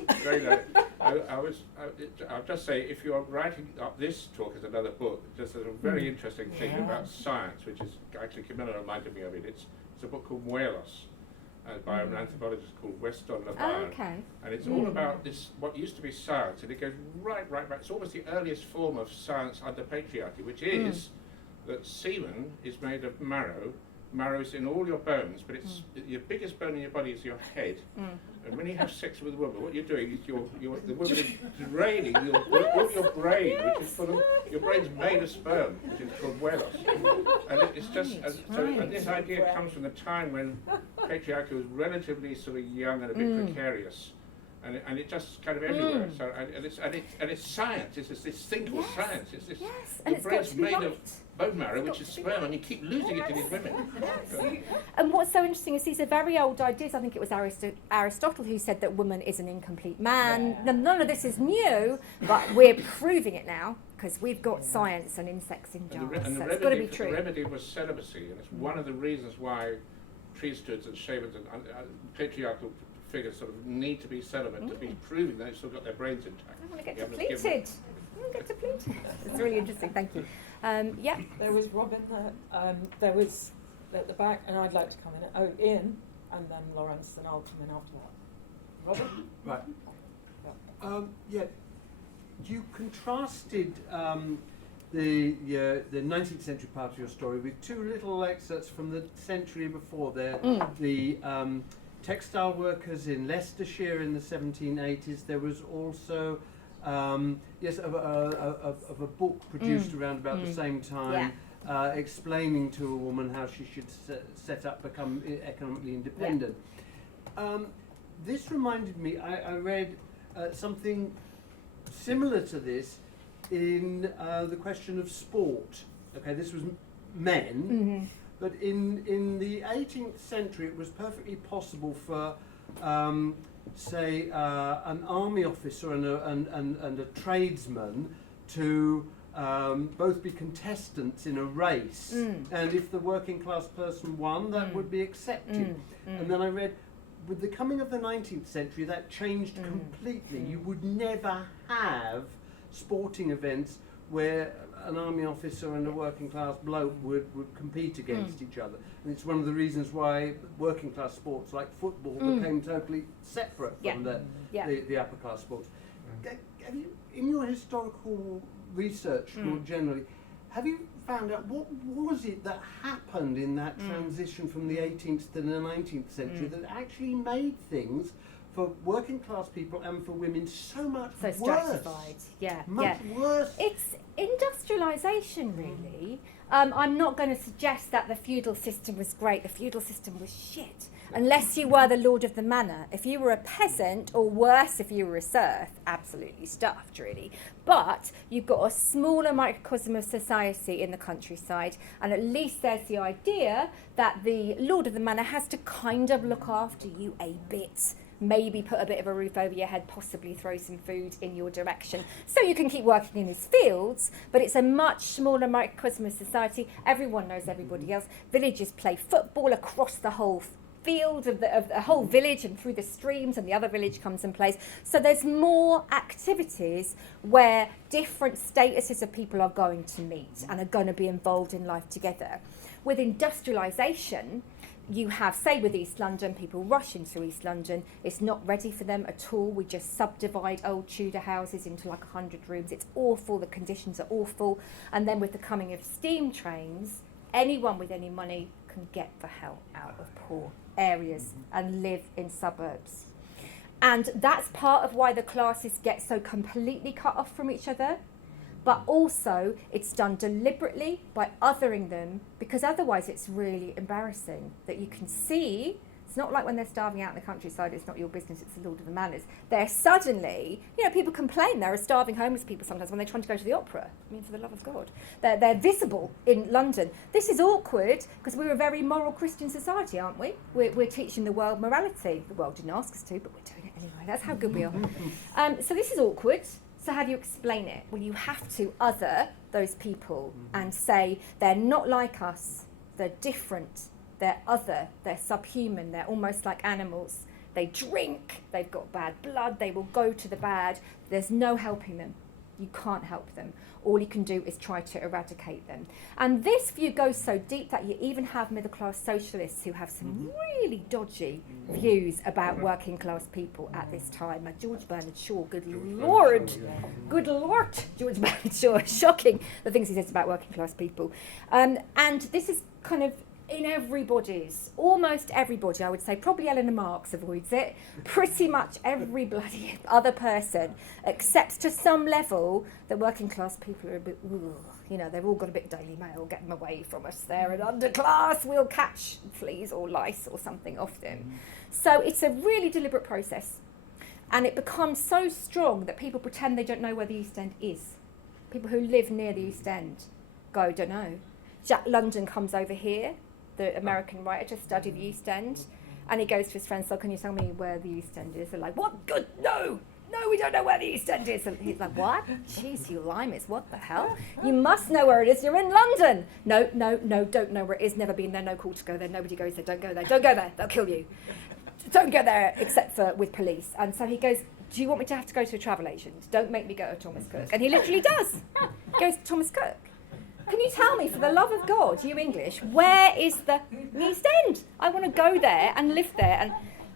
I'll just say, if you're writing up this talk as another book, just as a very interesting thing about science, which is actually Camilla reminded me of it. It's a book called Muelos. By an anthropologist called Weston LaBarre. Okay. And it's all about this, what used to be science, and it goes right back. It's almost the earliest form of science under patriarchy, which is that semen is made of marrow. Marrow is in all your bones, but it's your biggest bone in your body is your head. And when you have sex with a woman, what you're doing is the woman is draining your brain, which is full of, your brain's made of sperm, which is called Welos. And it's just, and this idea comes from the time when patriarchy was relatively sort of young and a bit precarious. And it just kind of everywhere. So and it's science. It's this thing called science. It's this. And the brain's made of bone marrow, which is sperm, and you keep losing it to these women. And what's so interesting is these are very old ideas. I think it was Aristotle who said that woman is an incomplete man. None of this is new, but we're proving it now because we've got science and insects in jars. So it's got to be true. The remedy was celibacy, and it's one of the reasons why priesthoods and shamans and patriarchal figures sort of need to be celibate to be proving they've still got their brains intact. I want to get You haven't given depleted. I want to get depleted. It's really interesting. Thank you. Yeah. There was Robin there. There was at the back, and I'd like to come in. Oh, Ian, and then Lawrence, and I'll come in after that. Robin? Right. Yeah. You contrasted the 19th century part of your story with two little excerpts from the century before there. The textile workers in Leicestershire in the 1780s. There was also of a book produced around about the same time, explaining to a woman how she should set up, become economically independent. This reminded me, I read something similar to this in the question of sport. Okay, this was men, but in the 18th century it was perfectly possible for say an army officer and a tradesman to both be contestants in a race, and if the working class person won, that would be accepted. And then I read, with the coming of the 19th century, that changed completely. You would never have sporting events where an army officer and a working class bloke would compete against each other. And it's one of the reasons why working class sports like football became totally separate from the upper class sports. Have you, in your historical research more generally, have you found out what was it that happened in that transition from the 18th to the 19th century that actually made things for working class people and for women so much worse? Stratified, much worse. It's industrialisation, really. I'm not going to suggest that the feudal system was great. The feudal system was shit, unless you were the lord of the manor. If you were a peasant, or worse, if you were a serf, absolutely stuffed, really. But you've got a smaller microcosm of society in the countryside, and at least there's the idea that the lord of the manor has to kind of look after you a bit. Maybe put a bit of a roof over your head, possibly throw some food in your direction, so you can keep working in his fields, but it's a much smaller microcosm of society. Everyone knows everybody else. Villagers play football across the whole field of the whole village and through the streams, and the other village comes and plays. So there's more activities where different statuses of people are going to meet and are going to be involved in life together. With industrialisation, you have, say with East London, people rush into East London. It's not ready for them at all. We just subdivide old Tudor houses into like 100 rooms. It's awful. The conditions are awful. And then with the coming of steam trains, anyone with any money can get the hell out of poor areas and live in suburbs. And that's part of why the classes get so completely cut off from each other. But also, it's done deliberately by othering them, because otherwise it's really embarrassing that you can see. It's not like when they're starving out in the countryside, it's not your business, it's the lord of the manors. They're suddenly, people complain there are starving homeless people sometimes when they're trying to go to the opera. I mean, for the love of God. They're visible in London. This is awkward, because we're a very moral Christian society, aren't we? We're teaching the world morality. The world didn't ask us to, but we're doing it anyway. That's how good we are. So this is awkward. So how do you explain it? Well, you have to other those people and say they're not like us, they're different, they're other, they're subhuman, they're almost like animals. They drink, they've got bad blood, they will go to the bad. There's no helping them. You can't help them. All you can do is try to eradicate them. And this view goes so deep that you even have middle-class socialists who have some really dodgy views about working class people at this time. George Bernard Shaw, good Lord, George Bernard Shaw, shocking the things he says about working class people. And this is kind of in almost everybody, I would say, probably Eleanor Marx avoids it, pretty much every bloody other person accepts to some level that working class people are a bit, they've all got a bit Daily Mail, get them away from us, they're an underclass, we'll catch fleas or lice or something off them. So it's a really deliberate process, and it becomes so strong that people pretend they don't know where the East End is. People who live near the East End go, don't know. Jack London comes over here, the American writer, to study the East End, and he goes to his friends, so can you tell me where the East End is? They're like, what? Good, no, no, we don't know where the East End is. And he's like, what? Jeez, you limeys, what the hell? You must know where it is. You're in London. No, don't know where it is. Never been there. No call to go there. Nobody goes there. Don't go there. Don't go there. They'll kill you. Don't go there except for with police. And so he goes, do you want me to have to go to a travel agent? Don't make me go to Thomas Cook. And he literally does. He goes to Thomas Cook. Can you tell me, for the love of God, you English, where is the East End? I want to go there and live there. And,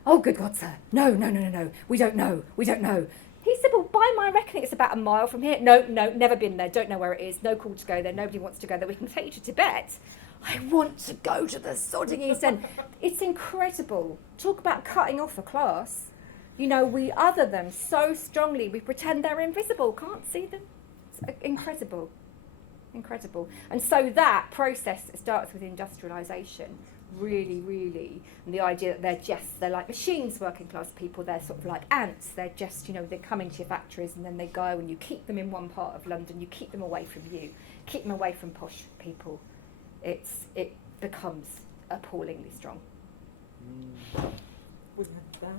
oh, good God, sir. No. We don't know. He said, well, by my reckoning, it's about a mile from here. No, never been there. Don't know where it is. No call to go there. Nobody wants to go there. We can take you to Tibet. I want to go to the sodding East End. It's incredible. Talk about cutting off a class. You know, we other them so strongly. We pretend they're invisible. Can't see them. It's incredible. And so that process starts with industrialisation. Really, and the idea that they're like machines, working class people. They're sort of like ants. They're just, they come into your factories and then they go, and you keep them in one part of London. You keep them away from you. Keep them away from posh people. It becomes appallingly strong. With that?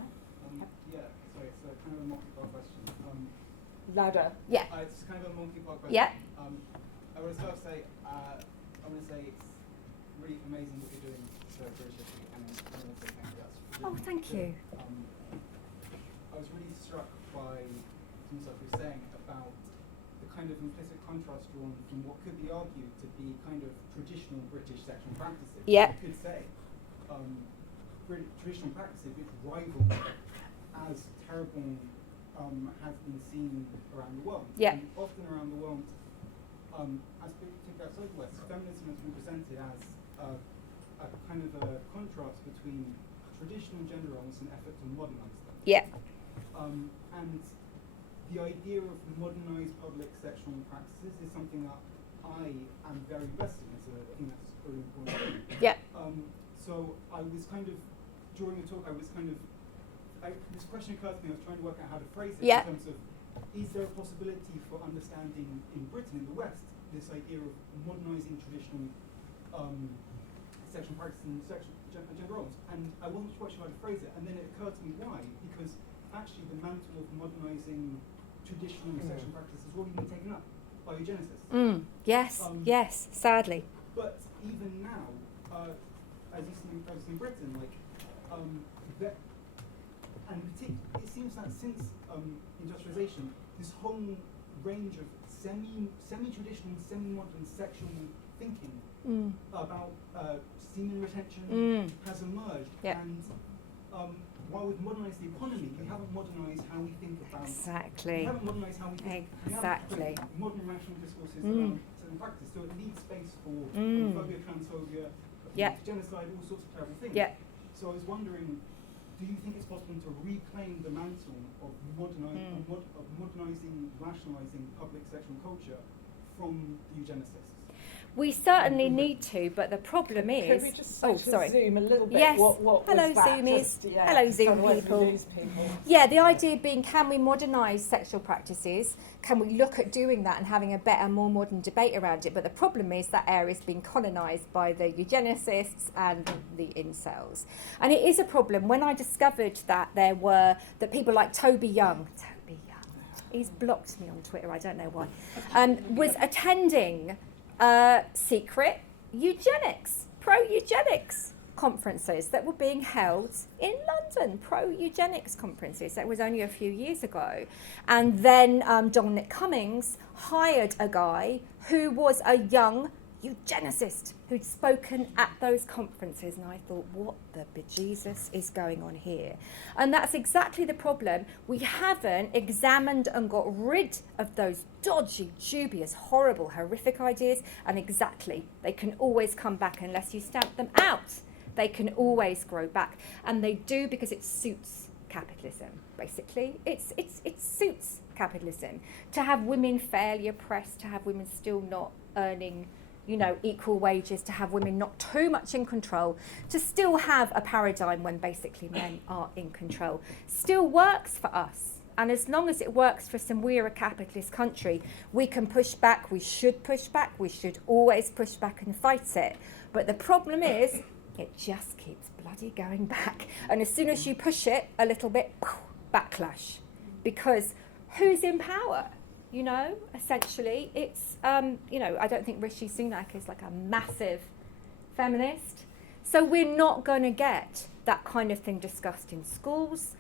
Yeah, sorry, it's a kind of a multi-part question. Louder. Yeah. It's kind of a multi-part question. Yeah. I would first say, I want to say it's really amazing what you're doing for British history, and I want to say thank you. That's really Oh, thank you. I was really struck by some stuff you were saying about the kind of implicit contrast drawn from what could be argued to be kind of traditional British sexual practices. Yeah. You could say traditional practices which rival as terrible has been seen around the world. Yeah. And often around the world, as particularly outside the West, feminism has been presented as a kind of a contrast between traditional gender roles and effort to modernize them. Yeah. And the idea of modernized public sexual practices is something that I am very invested in. I think that's a really important thing. Yeah. So I was kind of, during the talk, this question occurred to me. I was trying to work out how to phrase it in terms of, is there a possibility for understanding in Britain, in the West, this idea of modernizing traditional sexual practices and gender roles? And I wasn't quite sure how to phrase it. And then it occurred to me why, because actually the mantle of modernizing traditional sexual practice has already been taken up by eugenicists. Yes, sadly. But even now, as you see in Britain, it seems that since industrialization, this whole range of semi-traditional, semi-modern sexual thinking about semen retention has emerged. Yeah. And while we've modernized the economy, we haven't modernized how we think about. Exactly. We haven't modernized how we think. Exactly. We haven't modern rational discourses around certain practice, so it leaves space for homophobia, transphobia, genocide, all sorts of terrible things. Yeah. So I was wondering, do you think it's possible to reclaim the mantle of modernizing, rationalizing public sexual culture from the eugenicists? We certainly need to, but the problem is... Could we just zoom a little bit? Yes. What Hello, was that? Zoomies. Just, Hello, Zoom otherwise people. we lose people. Yeah, the idea being, can we modernise sexual practices? Can we look at doing that and having a better, more modern debate around it? But the problem is that area's been colonised by the eugenicists and the incels. And it is a problem. When I discovered that that people like Toby Young, he's blocked me on Twitter, I don't know why, was attending secret pro-eugenics conferences that were being held in London, pro-eugenics conferences. That was only a few years ago. And then Dominic Cummings hired a guy who was a young eugenicist who'd spoken at those conferences, and I thought, what the bejesus is going on here? And that's exactly the problem. We haven't examined and got rid of those dodgy, dubious, horrible, horrific ideas, and exactly, they can always come back unless you stamp them out. They can always grow back, and they do because it suits capitalism, basically. It suits capitalism to have women fairly oppressed, to have women still not earning equal wages, to have women not too much in control, to still have a paradigm when basically men are in control. Still works for us. And as long as it works for some, we're a capitalist country, we can push back, we should always push back and fight it. But the problem is, it just keeps bloody going back. And as soon as you push it a little bit, backlash. because who's in power? You know, essentially, it's, you know, I don't think Rishi Sunak is like a massive feminist. So we're not going to get that kind of thing discussed in schools.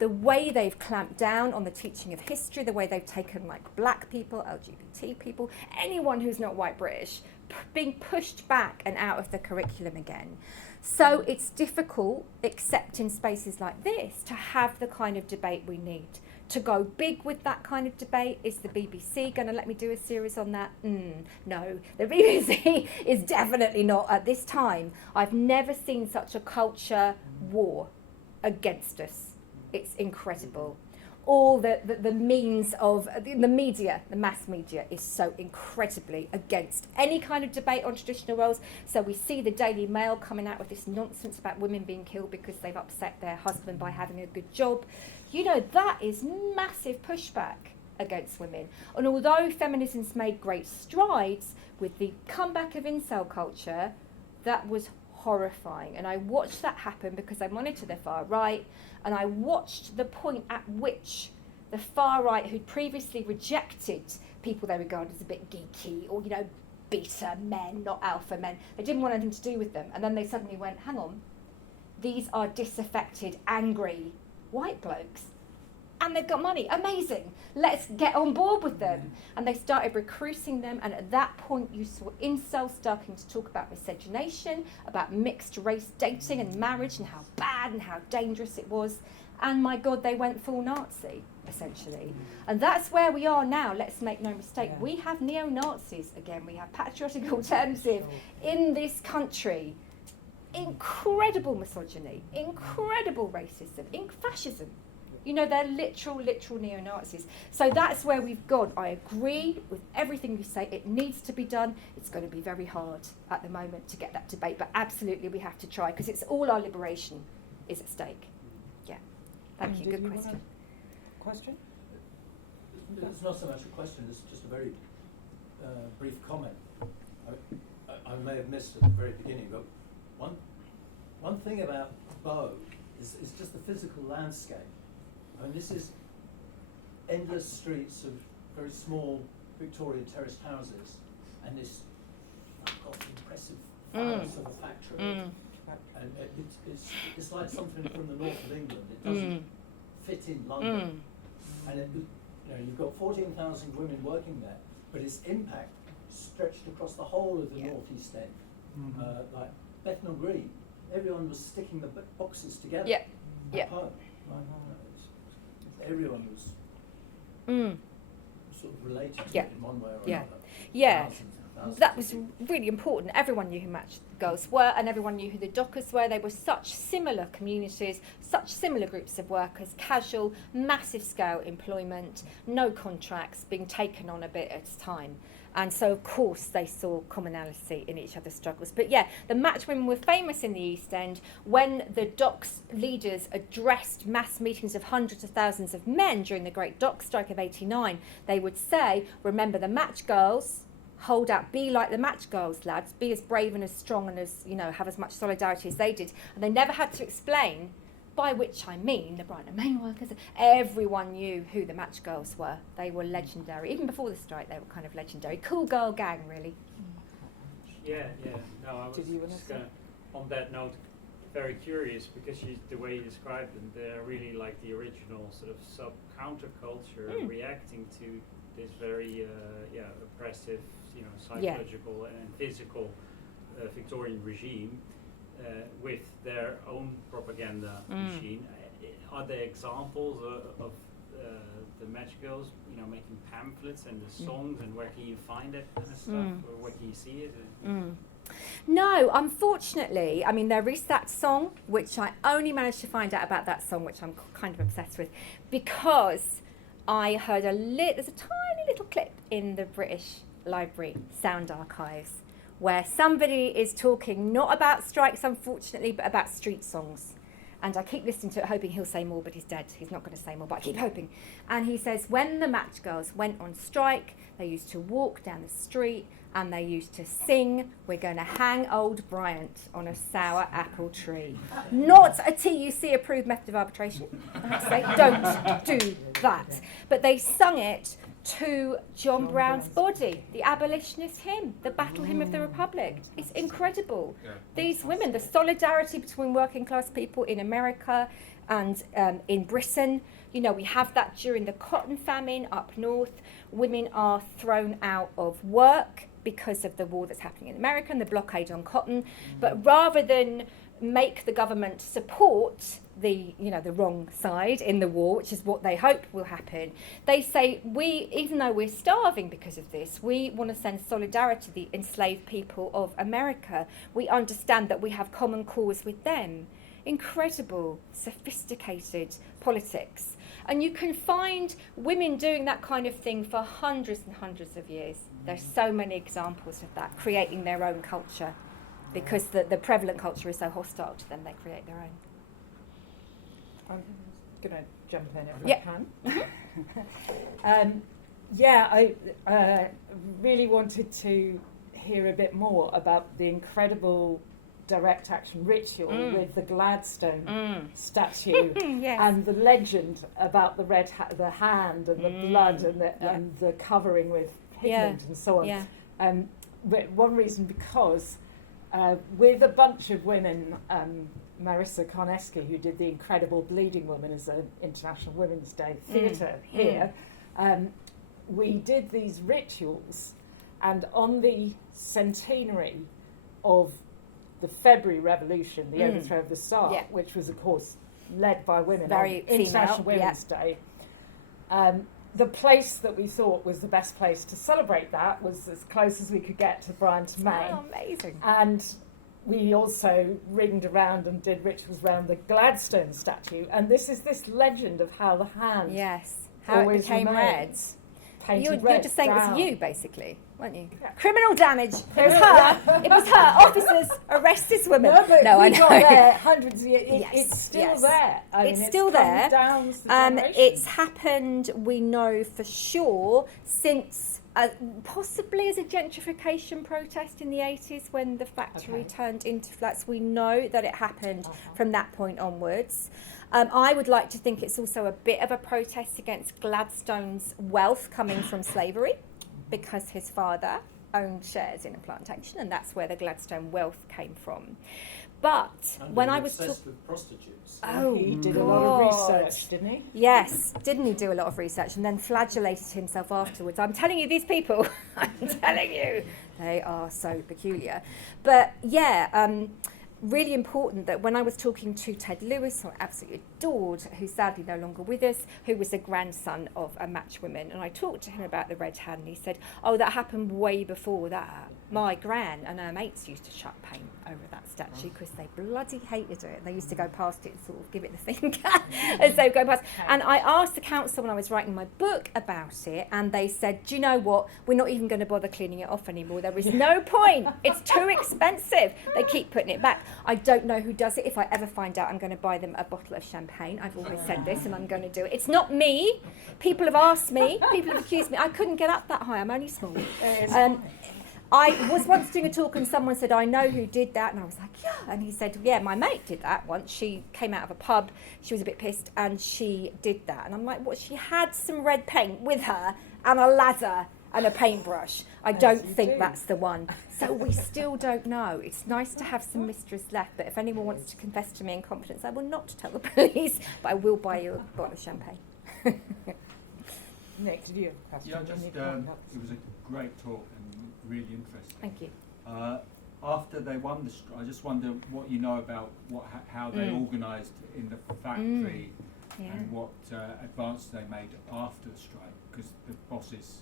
The way they've clamped down on the teaching of history, the way they've taken like black people, LGBT people, anyone who's not white British, being pushed back and out of the curriculum again. So it's difficult, except in spaces like this, to have the kind of debate we need. To go big with that kind of debate, is the BBC going to let me do a series on that? No, the BBC is definitely not at this time. I've never seen such a culture war against us. It's incredible. All the means of the media, the mass media, is so incredibly against any kind of debate on traditional roles. So we see the Daily Mail coming out with this nonsense about women being killed because they've upset their husband by having a good job. You know, that is massive pushback against women. And although feminism's made great strides with the comeback of incel culture, that was horrifying. And I watched that happen because I monitor the far right, and I watched the point at which the far right, who'd previously rejected people they regarded as a bit geeky or, you know, beta men, not alpha men, they didn't want anything to do with them. And then they suddenly went, hang on, these are disaffected, angry white blokes. And they've got money. Amazing. Let's get on board with them. And they started recruiting them. And at that point, you saw incels starting to talk about miscegenation, about mixed race dating and marriage and how bad and how dangerous it was. And my God, they went full Nazi, essentially. And that's where we are now. Let's make no mistake. We have neo-Nazis again. We have patriotic alternative in this country. Incredible misogyny, incredible racism, fascism. You know, they're literal neo-Nazis. So that's where we've gone. I agree with everything you say. It needs to be done. It's going to be very hard at the moment to get that debate, but absolutely we have to try, because it's all our liberation is at stake. Yeah. Thank you. Good question. Question? It's not so much a question, it's just a very brief comment. I may have missed at the very beginning, but one thing about Bow is just the physical landscape. I mean, this is endless streets of very small Victorian terraced houses, and this impressive phallus of a factory. And it's like something from the north of England. It doesn't fit in London. And you know, you've got 14,000 women working there, but its impact stretched across the whole of the northeast end. Like Bethnal Green, everyone was sticking the boxes together at home. Everyone was sort of related to it in one way or another. Thousands. That was really important. Everyone knew who Matchgirls were, and everyone knew who the Dockers were. They were such similar communities, such similar groups of workers, casual, massive scale employment, no contracts, being taken on a bit at a time. And so, of course, they saw commonality in each other's struggles. But yeah, the Matchwomen were famous in the East End when the Docks leaders addressed mass meetings of hundreds of thousands of men during the Great Dock Strike of '89. They would say, remember the Match Girls, hold out, be like the Match Girls, lads, be as brave and as strong and as, you know, have as much solidarity as they did. And they never had to explain, by which I mean the Bryant and May workers. Everyone knew who the Match Girls were. They were legendary. Even before the strike, they were kind of legendary. Cool girl gang, really. Yeah. No, I was just gonna, on that note, very curious, because the way you described them, they're really like the original sort of sub-counterculture reacting to this very oppressive, you know, psychological and physical Victorian regime. With their own propaganda machine. Are there examples of the Match Girls, you know, making pamphlets and the songs, and where can you find that kind of stuff, or where can you see it? No, unfortunately. I mean, there is that song, which I only managed to find out about that song, which I'm kind of obsessed with, because I heard there's a tiny little clip in the British Library Sound Archives where somebody is talking not about strikes, unfortunately, but about street songs. And I keep listening to it, hoping he'll say more, but he's dead. He's not going to say more, but I keep hoping. And he says, when the match girls went on strike, they used to walk down the street and they used to sing, "We're going to hang old Bryant on a sour apple tree." Not a TUC approved method of arbitration. They don't do that. But they sung it to John Brown's body, the abolitionist hymn, the battle hymn of the Republic. It's incredible. Yeah. These women, the solidarity between working class people in America and in Britain, you know, we have that during the cotton famine up north. Women are thrown out of work because of the war that's happening in America and the blockade on cotton. But rather than make the government support the wrong side in the war, which is what they hope will happen, they say, even though we're starving because of this, we want to send solidarity to the enslaved people of America. We understand that we have common cause with them. Incredible, sophisticated politics. And you can find women doing that kind of thing for hundreds and hundreds of years. There's so many examples of that, creating their own culture. Because the prevalent culture is so hostile to them, they create their own. I'm going to jump in if Yeah. I can. I really wanted to hear a bit more about the incredible direct action ritual with the Gladstone statue Yes. and the legend about the the hand and the blood and the covering with pigment and so on. Yeah. But one reason, because with a bunch of women, Marissa Karneski, who did the incredible Bleeding Woman as an International Women's Day theatre here, we did these rituals, and on the centenary of the February Revolution, the overthrow of the Tsar, which was, of course, led by women Very on International female, Women's Day, the place that we thought was the best place to celebrate that was as close as we could get to Bryant and May. Oh, amazing. And we also ringed around and did rituals around the Gladstone statue. And this is this legend of how the hand how it always became red. remains painted You're red just saying it down. was you, basically, weren't you? Yeah. Criminal damage. It was her. It was her. Officers, arrest this woman. No, but I we know. got there hundreds of years. Yes, It's still yes. there. I It's mean, still come there. Down the It's generations. happened, we know for sure, since possibly as a gentrification protest in the 80s when the factory turned into flats. We know that it happened from that point onwards. I would like to think it's also a bit of a protest against Gladstone's wealth coming from slavery, because his father owned shares in a plantation, and that's where the Gladstone wealth came from. But And when he I was was obsessed with prostitutes. Oh, He did a God. lot of research, didn't he? Yes, didn't he do a lot of research and then flagellated himself afterwards? I'm telling you, these people, I'm telling you, they are so peculiar. But really important that when I was talking to Ted Lewis, who I absolutely adored, who's sadly no longer with us, who was the grandson of a Matchwoman, and I talked to him about the red hand, and he said, oh, that happened way before that. My gran and her mates used to chuck paint over that statue because they bloody hated it. They used to go past it and sort of give it the finger as they go past. And I asked the council when I was writing my book about it, and they said, do you know what? We're not even going to bother cleaning it off anymore. There is no point. It's too expensive. They keep putting it back. I don't know who does it. If I ever find out, I'm going to buy them a bottle of champagne. I've always said this, and I'm going to do it. It's not me. People have asked me. People have accused me. I couldn't get up that high. I'm only small. I was once doing a talk and someone said, I know who did that. And I was like, yeah. And he said, yeah, my mate did that once. She came out of a pub. She was a bit pissed and she did that. And I'm like, what? She had some red paint with her and a ladder and a paintbrush. I don't think that's the one. So we still don't know. It's nice to have some mysteries left. But if anyone wants to confess to me in confidence, I will not tell the police. But I will buy you a bottle of champagne. Nick, did you have a question? Yeah, just it was a great talk and really interesting. Thank you. After they won the strike, I just wonder what you know about how they organised in the factory and what advances they made after the strike, because the bosses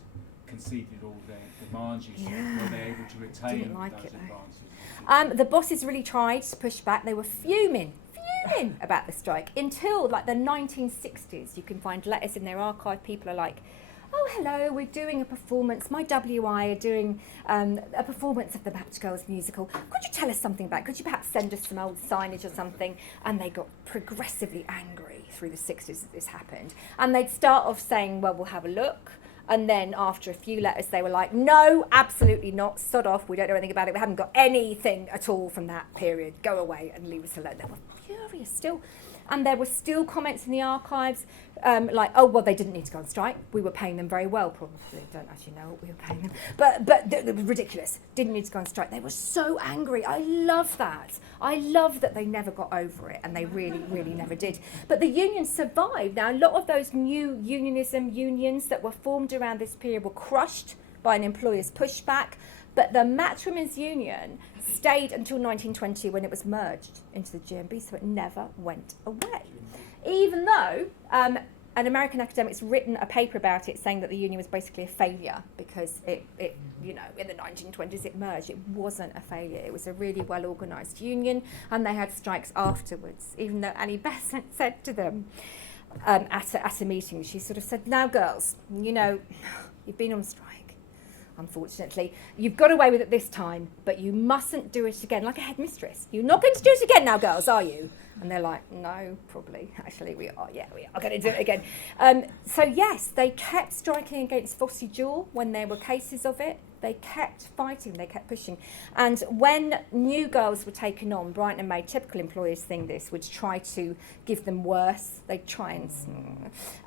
conceded all their demands. You said, were they able to retain those advances? The bosses really tried to push back. They were fuming about the strike until like the 1960s. You can find letters in their archive. People are like, oh, hello, we're doing a performance. My WI are doing a performance of the Match Girls musical. Could you tell us something about it? Could you perhaps send us some old signage or something? And they got progressively angry through the 60s as this happened. And they'd start off saying, well, we'll have a look. And then after a few letters, they were like, no, absolutely not. Sod off. We don't know anything about it. We haven't got anything at all from that period. Go away and leave us alone. They were furious still. And there were still comments in the archives like, oh, well, they didn't need to go on strike. We were paying them very well, probably. Don't actually know what we were paying them. But it was ridiculous. Didn't need to go on strike. They were so angry. I love that. I love that they never got over it, and they really, really never did. But the unions survived. Now, a lot of those new unions that were formed around this period were crushed by an employer's pushback. But the Matchwomen's Union stayed until 1920 when it was merged into the GMB, so it never went away. Even though an American academic's written a paper about it saying that the union was basically a failure because it in the 1920s it merged. It wasn't a failure. It was a really well-organised union, and they had strikes afterwards, even though Annie Besant said to them at a meeting, she sort of said, now girls, you've been on strike. Unfortunately, you've got away with it this time, but you mustn't do it again, like a headmistress. You're not going to do it again now, girls, are you? And they're like, no, probably. Actually, we are. Yeah, we are going to do it again. So yes, they kept striking against Fossey Jaw when there were cases of it. They kept fighting, they kept pushing. And when new girls were taken on, Bryant and May, typical employers think this, would try to give them worse. They'd try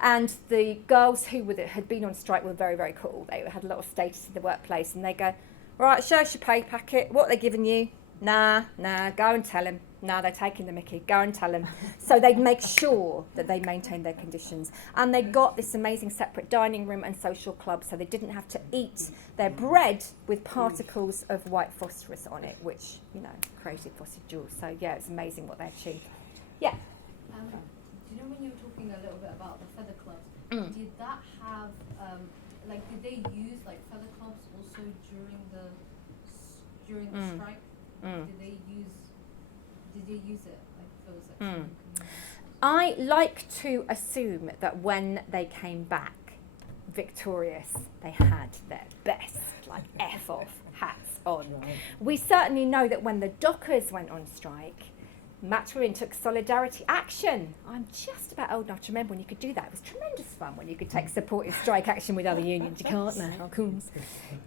and the girls who had been on strike were very, very cool. They had a lot of status in the workplace, and they go, right, show us your pay packet. What are they giving you? Nah, go and tell them. Nah, they're taking the mickey. Go and tell them. So they'd make sure that they maintained their conditions. And they got this amazing separate dining room and social club, so they didn't have to eat their bread with particles of white phosphorus on it, which, created Fossey Jaw. So, yeah, it's amazing what they achieved. Yeah? Do you know when you were talking a little bit about the feather clubs, did that have, did they use, feather clubs also during the strike? Did they use it? I like to assume that when they came back victorious, they had their best, F-off hats on. Right. We certainly know that when the dockers went on strike, Matchwoman took solidarity action. I'm just about old enough to remember when you could do that. It was tremendous fun when you could take supportive strike action with other unions. You can't now, of course.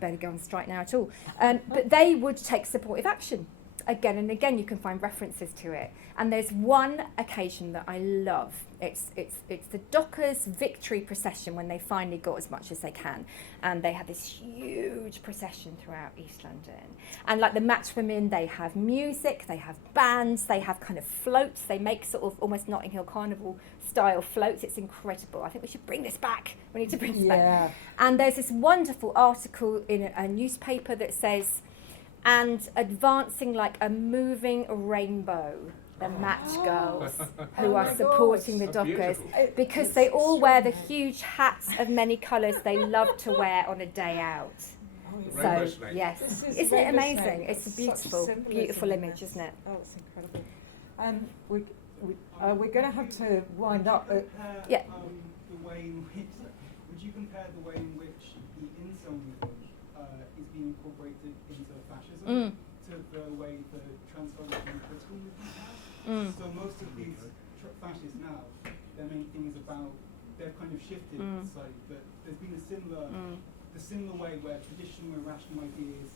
Better go on strike now at all. But they would take supportive action. Again and again, you can find references to it. And there's one occasion that I love. It's the Dockers' victory procession when they finally got as much as they can. And they have this huge procession throughout East London. And like the Matchwomen, they have music, they have bands, they have kind of floats. They make sort of almost Notting Hill Carnival style floats. It's incredible. I think we should bring this back. We need to bring this back. And there's this wonderful article in a newspaper that says, and advancing like a moving rainbow, the Match Girls, who are supporting the Dockers, because they all wear the huge hats of many colours they love to wear on a day out. So, yes, isn't it amazing? It's a beautiful, beautiful image, isn't it? Oh, it's incredible. We're going to have to wind up. The way in which, would you compare the way in which the incel movement is being incorporated into fascism to the way the transphobia and critical movement has? So most of these fascists now, their main thing is about, they've kind of shifted slightly, but there's been the similar way where traditional irrational ideas,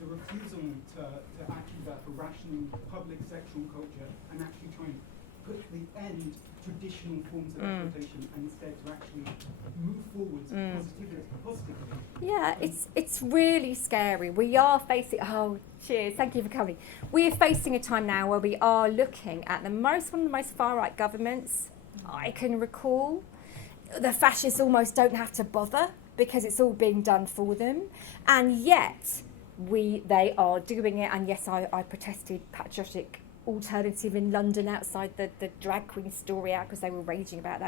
the refusal to actually ration public sexual culture and actually try and put the end traditional forms of exploitation and instead to actually move forwards positively. Yeah, it's really scary. We are facing, cheers, thank you for coming. We are facing a time now where we are looking at one of the most far-right governments I can recall. The fascists almost don't have to bother because it's all being done for them. And yet, they are doing it, and yes, I protested patriotic alternative in London outside the drag queen story out because they were raging about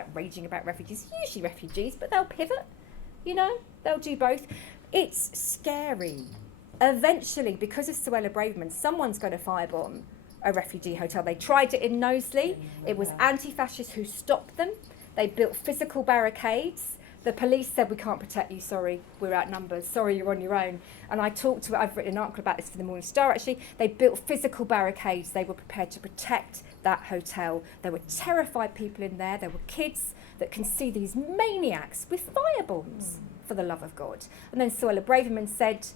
refugees, usually refugees, but they'll pivot, they'll do both. It's scary. Eventually, because of Suella Braverman, someone's going to firebomb a refugee hotel. They tried it in Knowsley. It was anti-fascists who stopped them. They built physical barricades. The police said, we can't protect you, sorry, we're outnumbered, sorry, you're on your own. And I've written an article about this for the Morning Star actually. They built physical barricades. They were prepared to protect that hotel. There were terrified people in there. There were kids that can see these maniacs with fireballs, for the love of God. And then Suella Braverman said,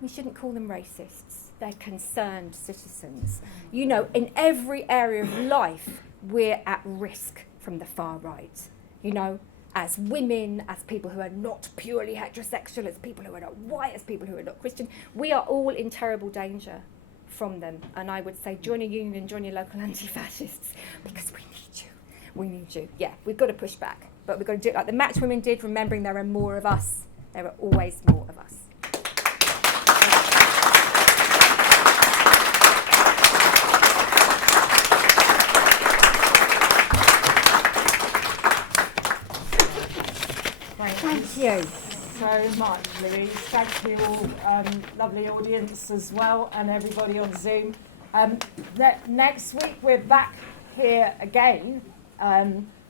we shouldn't call them racists. They're concerned citizens. You know, in every area of life, we're at risk from the far right. You know, as women, as people who are not purely heterosexual, as people who are not white, as people who are not Christian, we are all in terrible danger from them. And I would say join a union, join your local anti-fascists, because we need you. We need you. Yeah, we've got to push back, but we've got to do it like the Matchwomen did, remembering there are more of us. There are always more of us. Thank you so much, Louise. Thank you all, lovely audience as well, and everybody on Zoom. Next week we're back here again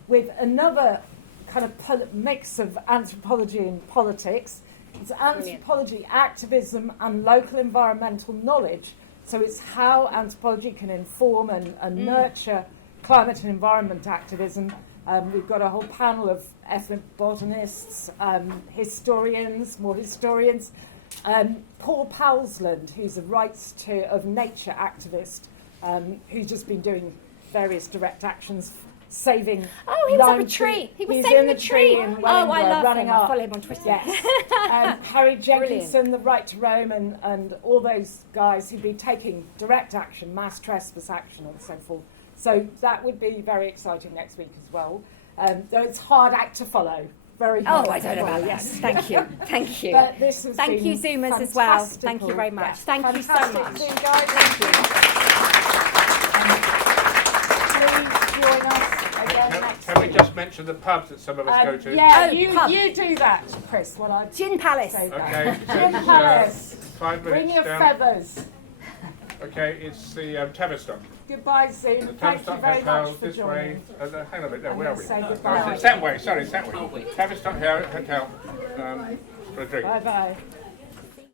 with another kind of mix of anthropology and politics. It's anthropology, activism, and local environmental knowledge. So it's how anthropology can inform and nurture climate and environment activism. We've got a whole panel of ethnobotanists, more historians. Paul Palsland, who's a rights of nature activist, who's just been doing various direct actions, saving. Oh, he was on a tree. He was saving a tree. In oh, I love running him. up. I follow him on Twitter. Yes. Harry Jenkinson, the Right to Roam, and all those guys who've been taking direct action, mass trespass action, and so forth. So that would be very exciting next week as well. Though it's hard act to follow. Very hard. Oh, I don't know about that. Yes. Thank you. Thank you. But this has Thank you, been Zoomers, as well. fantastical. Thank you very much. Yes. Thank you so Fantastic much. Zoom, guys. Thank you. Please join us again next Can we week. just mention the pubs that some of us go to? Yeah, pub. you do that, Chris. While I Gin Palace. say that. Okay, so Gin it's, Palace. 5 minutes Bring your down. feathers. Okay, it's the Tavistock. Goodbye, Zoom. The Thank you Tavistock very Hotel much for this joining. way. Hang on a minute, no, I'm where are gonna we? say Oh, goodbye. it's that way, sorry, it's that way. Tavistock Hotel for a drink. Bye-bye.